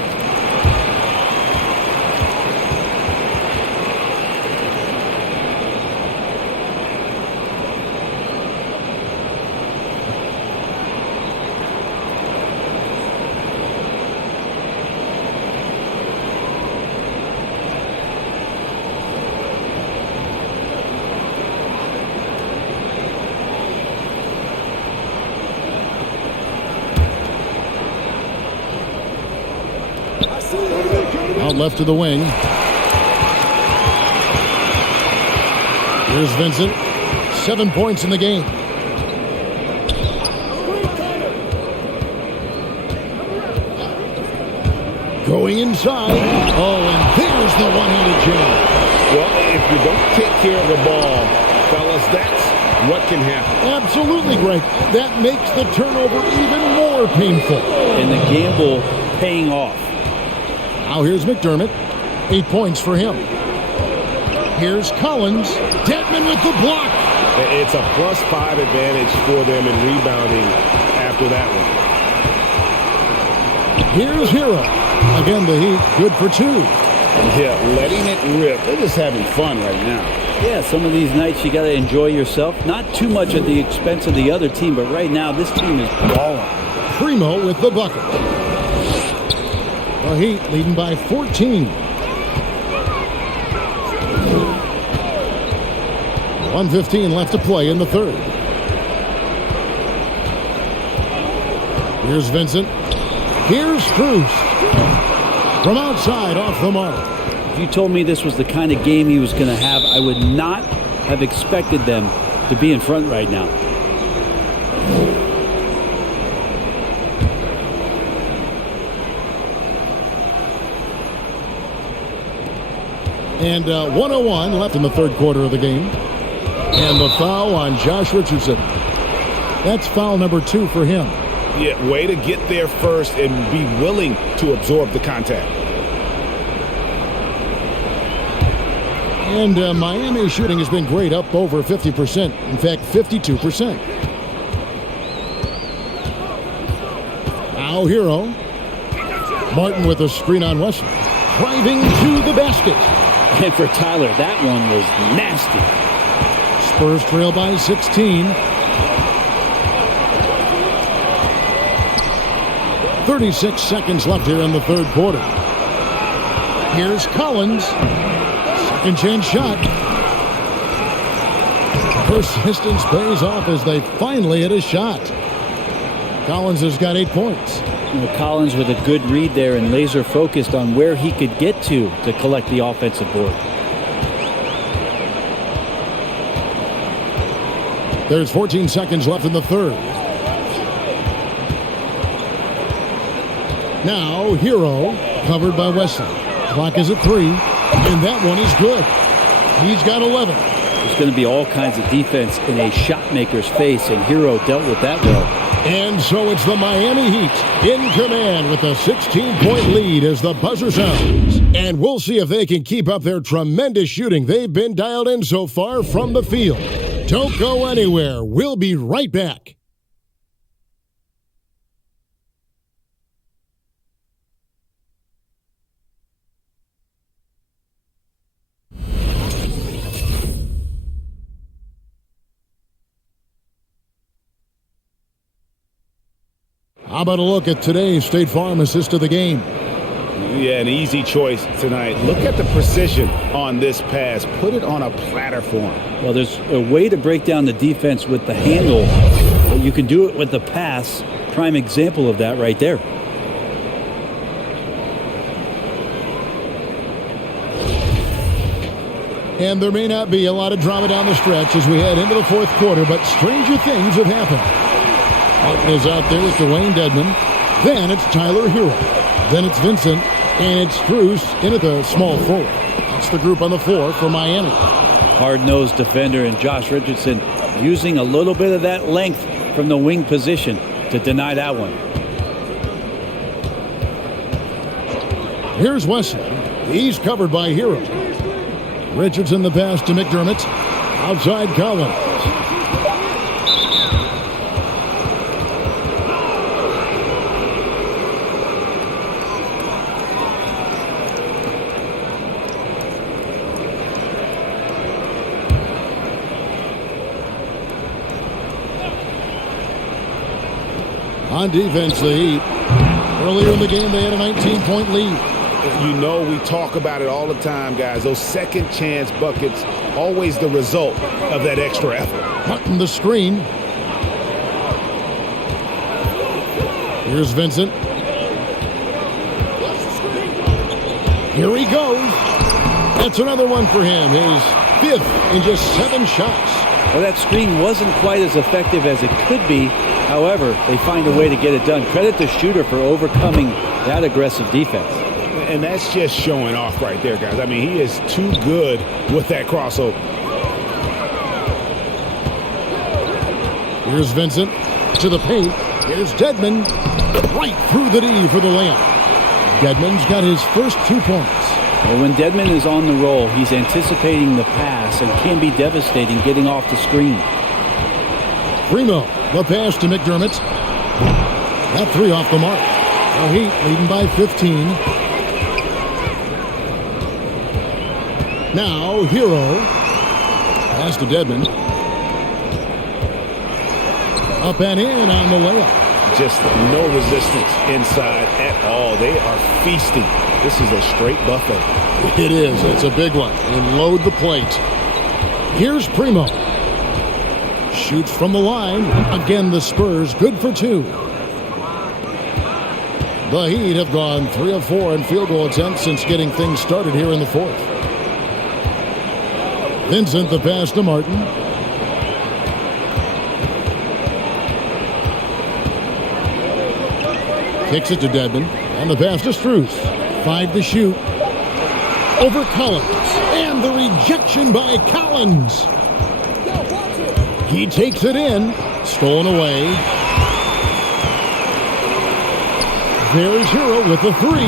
Out left to the wing. Here's Vincent. 7 points in the game. Going inside. Oh, and there's the one-handed jam. Well, if you don't take care of the ball, fellas, that's what can happen. Absolutely, Greg. That makes the turnover even more painful. And the gamble paying off. Now here's McDermott. 8 points for him. Here's Collins. Dedmon with the block. It's a +5 advantage for them in rebounding after that one. Here's Hero. Again, the Heat good for 2. Yeah, letting it rip. They're just having fun right now. Yeah, some of these nights you got to enjoy yourself. Not too much at the expense of the other team, but right now this team is balling. Primo with the bucket. The Heat leading by 14. 1:15 left to play in the third. Here's Vincent. Here's Strus. From outside, off the mark. If you told me this was the kind of game he was going to have, I would not have expected them to be in front right now. And 1:01 left in the third quarter of the game. And the foul on Josh Richardson. That's foul number 2 for him. Yeah, way to get there first and be willing to absorb the contact. And Miami's shooting has been great, up over 50%. In fact, 52%. Now Hero. Martin with a screen on Wesley. Driving to the basket. And for Tyler, that one was nasty. Spurs trail by 16. 36 seconds left here in the third quarter. Here's Collins. Second chance shot. Persistence pays off as they finally hit a shot. Collins has got 8 points. Collins with a good read there and laser focused on where he could get to collect the offensive board. There's 14 seconds left in the third. Now Hero covered by Wesley. Clock is at 3, and that one is good. He's got 11. There's going to be all kinds of defense in a shot maker's face, and Hero dealt with that well. And so it's the Miami Heat in command with a 16-point lead as the buzzer sounds. And we'll see if they can keep up their tremendous shooting they've been dialed in so far from the field. Don't go anywhere. We'll be right back. How about a look at today's State Farm assist of the game? Yeah, an easy choice tonight. Look at the precision on this pass. Put it on a platter for him. Well, there's a way to break down the defense with the handle. But you can do it with the pass. Prime example of that right there. And there may not be a lot of drama down the stretch as we head into the fourth quarter, but stranger things have happened. Martin is out there with Dwayne Dedmon. Then it's Tyler Hero. Then it's Vincent. And it's Strus in at the small forward. That's the group on the floor for Miami. Hard-nosed defender and Josh Richardson using a little bit of that length from the wing position to deny that one. Here's Wesley. He's covered by Hero. Richardson the pass to McDermott. Outside Collins. On defense, the Heat. Earlier in the game, they had a 19-point lead. You know, we talk about it all the time, guys. Those second chance buckets, always the result of that extra effort. Martin the screen. Here's Vincent. Here he goes. That's another one for him. His 5th in just 7 shots. Well, that screen wasn't quite as effective as it could be. However, they find a way to get it done. Credit the shooter for overcoming that aggressive defense. And that's just showing off right there, guys. I mean, he is too good with that crossover. Here's Vincent to the paint. Here's Dedmon right through the D for the layup. Dedmon's got his first 2 points. Well, when Dedmon is on the roll, he's anticipating the pass and can be devastating getting off the screen. Primo, the pass to McDermott. That 3 off the mark. The Heat leading by 15. Now, Hero. Pass to Dedmon. Up and in on the layup. Just no resistance inside at all. They are feasting. This is a straight buffet. It is. It's a big one. And load the plate. Here's Primo. Shoots from the line. Again, the Spurs good for 2. The Heat have gone 3 of 4 in field goal attempts since getting things started here in the 4th. Vincent, the pass to Martin. Kicks it to Dedmon. And the pass to Strus. 5 to shoot. Over Collins. And the rejection by Collins. He takes it in. Stolen away. There's Hero with the 3.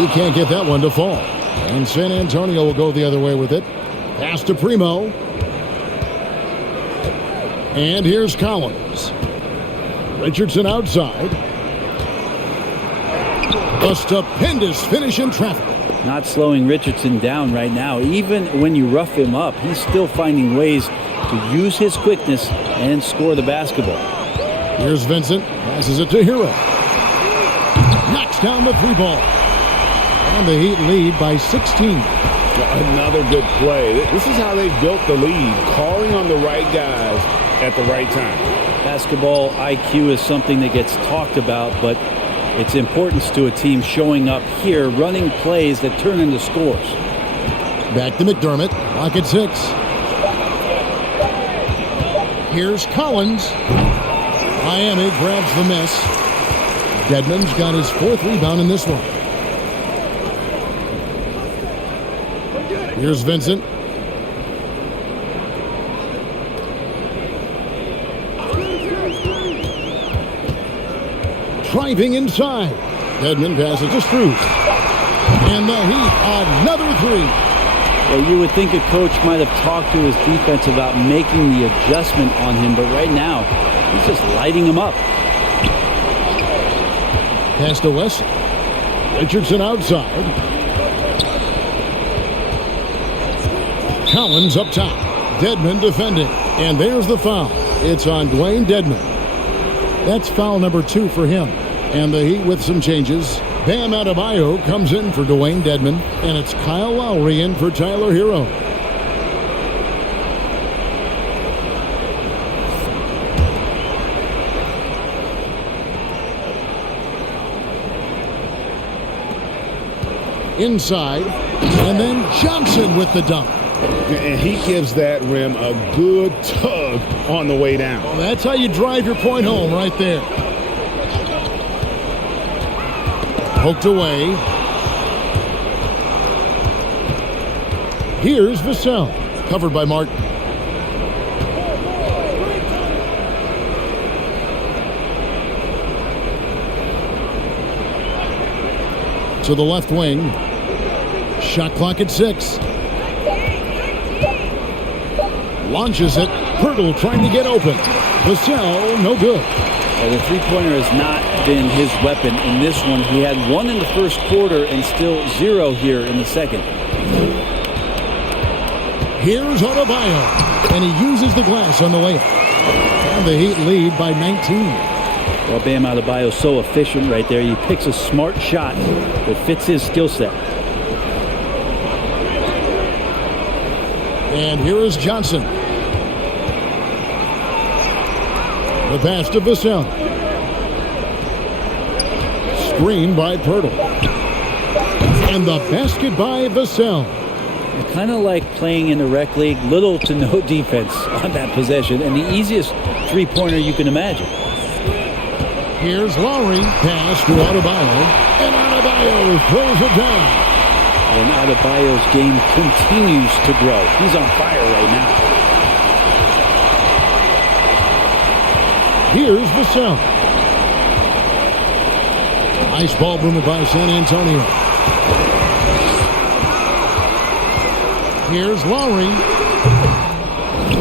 He can't get that one to fall. And San Antonio will go the other way with it. Pass to Primo. And here's Collins. Richardson outside. A stupendous finish in traffic. Not slowing Richardson down right now. Even when you rough him up, he's still finding ways to use his quickness and score the basketball. Here's Vincent. Passes it to Hero. Knocks down the 3 ball. And the Heat lead by 16. Another good play. This is how they've built the lead. Calling on the right guys at the right time. Basketball IQ is something that gets talked about, but its importance to a team showing up here, running plays that turn into scores. Back to McDermott. Clock at 6. Here's Collins. Miami grabs the miss. Dedmon's got his 4th rebound in this one. Here's Vincent. Driving inside. Dedmon passes to Strus. And the Heat, another 3. Well, you would think a coach might have talked to his defense about making the adjustment on him, but right now, he's just lighting him up. Pass to West. Richardson outside. Collins up top. Dedmon defending. And there's the foul. It's on Dwayne Dedmon. That's foul number 2 for him. And the Heat with some changes. Bam Adebayo comes in for Dwayne Dedmon. And it's Kyle Lowry in for Tyler Hero. Inside. And then Johnson with the dunk. And he gives that rim a good tug on the way down. Well, that's how you drive your point home right there. Poked away. Here's Vassell. Covered by Martin. To the left wing. Shot clock at 6. Launches it. Pirtle trying to get open. Vassell, no good. Well, the 3-pointer has not been his weapon in this one. He had 1 in the first quarter and still 0 here in the second. Here's Adebayo. And he uses the glass on the layup. And the Heat lead by 19. Well, Bam Adebayo is so efficient right there. He picks a smart shot that fits his skill set. And here is Johnson. The pass to Vassell. Screen by Pirtle. And the basket by Vassell. Kind of like playing in the rec league, little to no defense on that possession, and the easiest 3-pointer you can imagine. Here's Lowry. Pass to Adebayo. And Adebayo throws it down. And Adebayo's game continues to grow. He's on fire right now. Here's Vassell. Nice ball movement by San Antonio. Here's Lowry.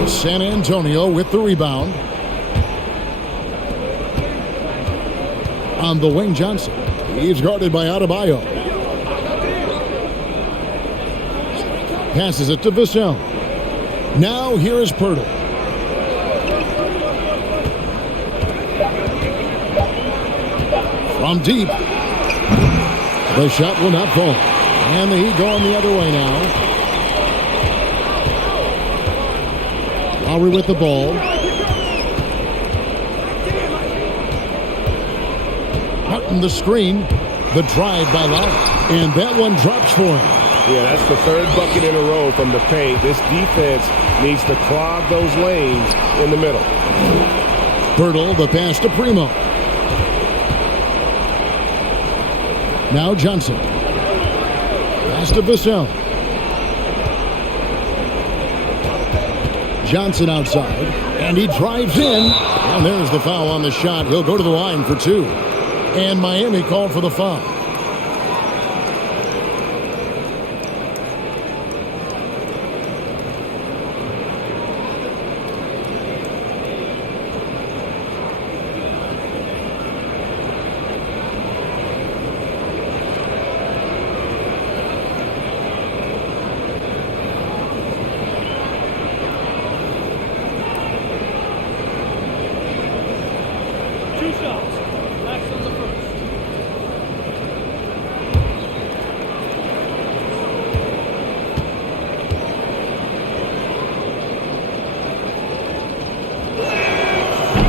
San Antonio with the rebound. On the wing, Johnson. He's guarded by Adebayo. Passes it to Vassell. Now here is Pirtle. From deep. The shot will not fall. And the Heat going the other way now. Lowry with the ball. Hutton the screen. The drive by Lowry. And that one drops for him. Yeah, that's the third bucket in a row from the paint. This defense needs to clog those lanes in the middle. Pirtle, the pass to Primo. Now Johnson. Pass to Vassell. Johnson outside. And he drives in. And there's the foul on the shot. He'll go to the line for two. And Miami called for the foul.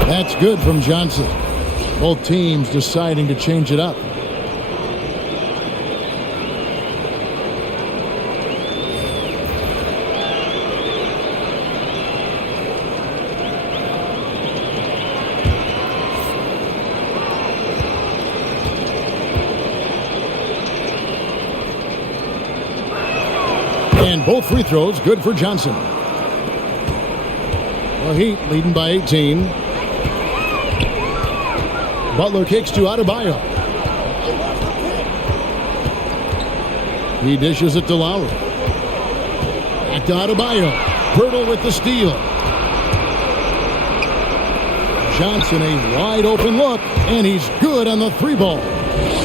That's good from Johnson. Both teams deciding to change it up. And both free throws good for Johnson. The Heat leading by 18. Butler kicks to Adebayo. He dishes it to Lowry. Back to Adebayo. Pirtle with the steal. Johnson a wide open look, and he's good on the three ball.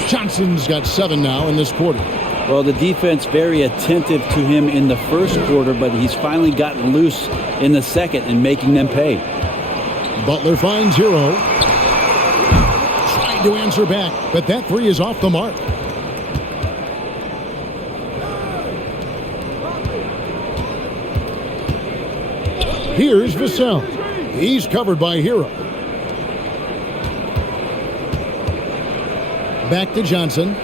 Johnson's got 7 now in this quarter. Well, the defense very attentive to him in the first quarter, but he's finally gotten loose in the second and making them pay. Butler finds Hero. To answer back, but that three is off the mark. Here's Vassell. He's covered by Hero. Back to Johnson.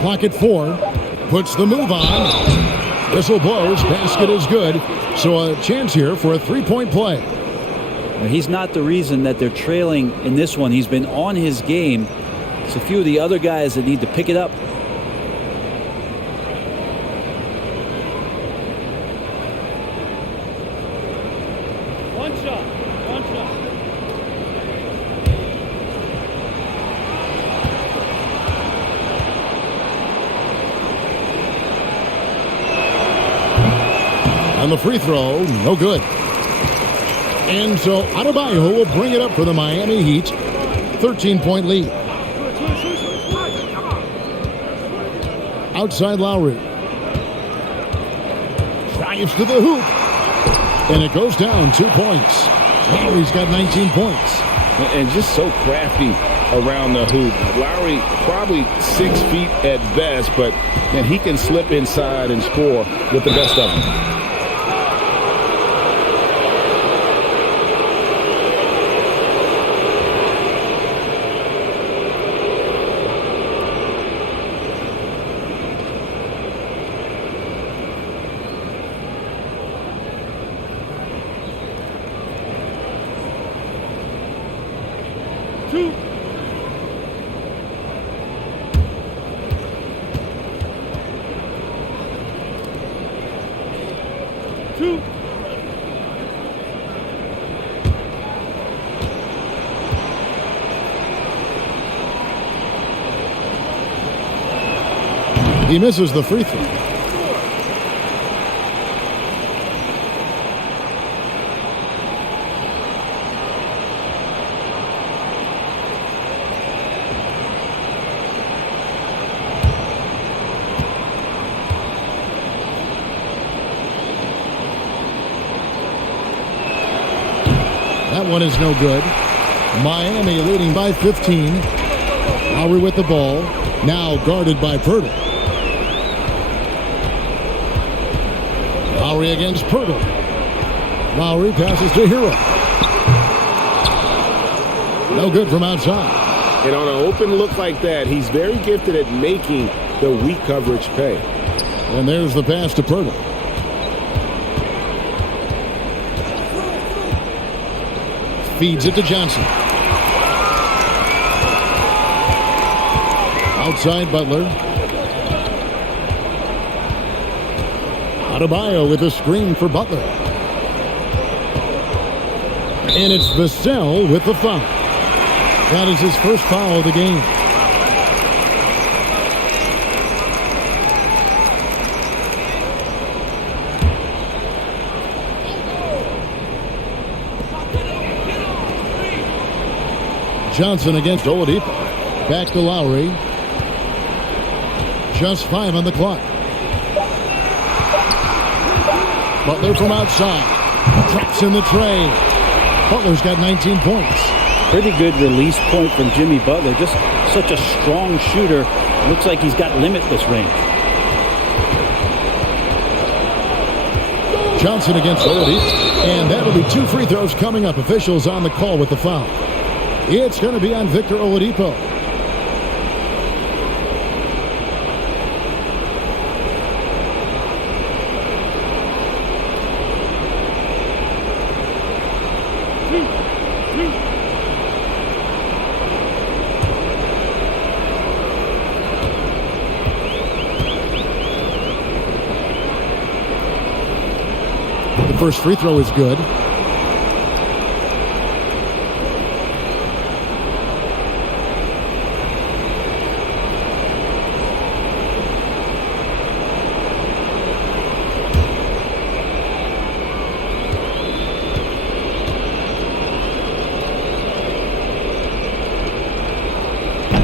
Clock at 4. Puts the move on. Whistle blows. Basket is good. So a chance here for a three-point play. He's not the reason that they're trailing in this one. He's been on his game. It's a few of the other guys that need to pick it up. One shot. On the free throw, no good. And so Adebayo will bring it up for the Miami Heat. 13-point lead. Outside Lowry. Drives to the hoop. And it goes down 2 points. Lowry's got 19 points. And just so crafty around the hoop. Lowry probably 6 feet at best, but man, he can slip inside and score with the best of them. He misses the free throw. That one is no good. Miami leading by 15. Lowry with the ball. Now guarded by Pirtle. Lowry against Pirtle. Lowry passes to Hero. No good from outside. And on an open look like that, he's very gifted at making the weak coverage pay. And there's the pass to Pirtle. Feeds it to Johnson. Outside Butler. Adebayo with a screen for Butler. And it's Vassell with the foul. That is his first foul of the game. Johnson against Oladipo. Back to Lowry. Just 5 on the clock. Butler from outside. Traps in the tray. Butler's got 19 points. Pretty good release point from Jimmy Butler. Just such a strong shooter. Looks like he's got limitless range. Johnson against Oladipo. And that'll be 2 free throws coming up. Officials on the call with the foul. It's going to be on Victor Oladipo. The first free throw is good.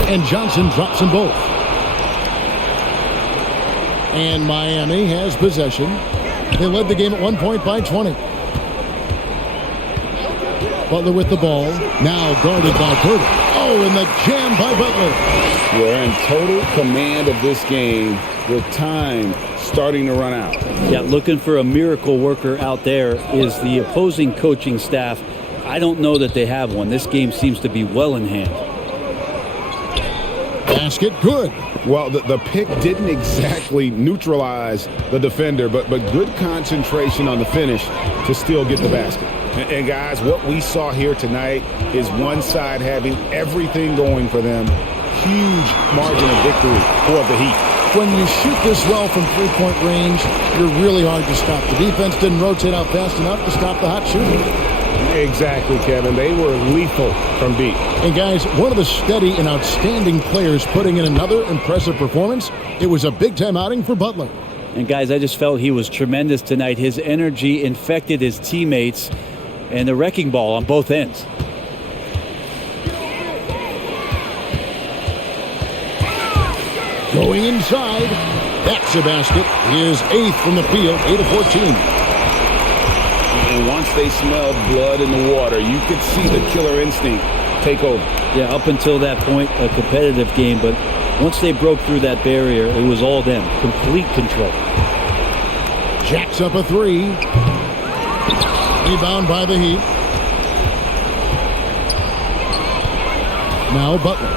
And Johnson drops them both. And Miami has possession. They led the game at 1 point by 20. Butler with the ball. Now guarded by Pirtle. Oh, and the jam by Butler. We're in total command of this game with time starting to run out. Yeah, looking for a miracle worker out there is the opposing coaching staff. I don't know that they have one. This game seems to be well in hand. Basket good. Well, the pick didn't exactly neutralize the defender, but good concentration on the finish to still get the basket. And guys, what we saw here tonight is one side having everything going for them. Huge margin of victory for the Heat. When you shoot this well from three-point range, you're really hard to stop. The defense didn't rotate out fast enough to stop the hot shooter. Exactly, Kevin. They were lethal from deep. And guys, one of the steady and outstanding players putting in another impressive performance. It was a big-time outing for Butler. And guys, I just felt he was tremendous tonight. His energy infected his teammates, and the wrecking ball on both ends. Going inside. That's a basket. His 8th from the field, 8 of 14. And once they smelled blood in the water, you could see the killer instinct take over. Yeah, up until that point, a competitive game. But once they broke through that barrier, it was all them. Complete control. Jacks up a 3. Rebound by the Heat. Now Butler.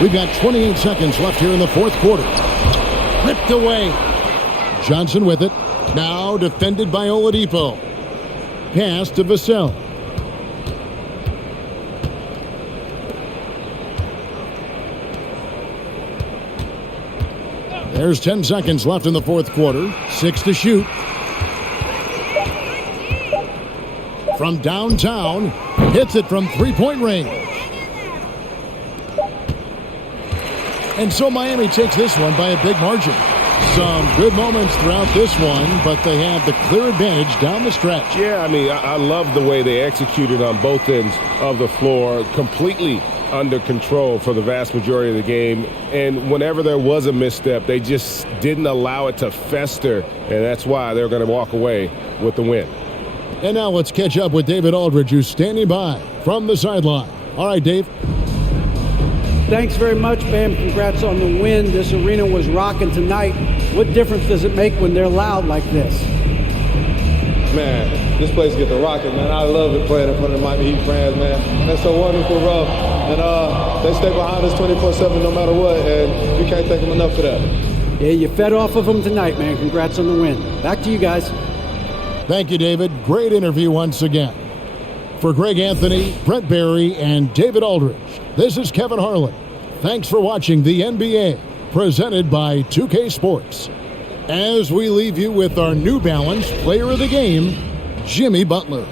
We've got 28 seconds left here in the fourth quarter. Ripped away. Johnson with it. Now defended by Oladipo. Pass to Vassell. There's 10 seconds left in the fourth quarter. 6 to shoot. From downtown. Hits it from three-point range. And so Miami takes this one by a big margin. Some good moments throughout this one, but they have the clear advantage down the stretch. Yeah, I mean, I love the way they executed on both ends of the floor, completely under control for the vast majority of the game. And whenever there was a misstep, they just didn't allow it to fester, and that's why they're going to walk away with the win. And now let's catch up with David Aldridge, who's standing by from the sideline. All right, Dave. Thanks very much, Bam. Congrats on the win. This arena was rocking tonight. What difference does it make when they're loud like this? Man, this place gets the rocking, man. I love it playing in front of the Miami Heat fans, man. That's so wonderful, bro. And they stay behind us 24/7 no matter what, and we can't thank them enough for that. Yeah, you fed off of them tonight, man. Congrats on the win. Back to you guys. Thank you, David. Great interview once again. For Greg Anthony, Brent Barry, and David Aldridge, this is Kevin Harlan. Thanks for watching the NBA, presented by 2K Sports. As we leave you with our New Balance Player of the Game, Jimmy Butler.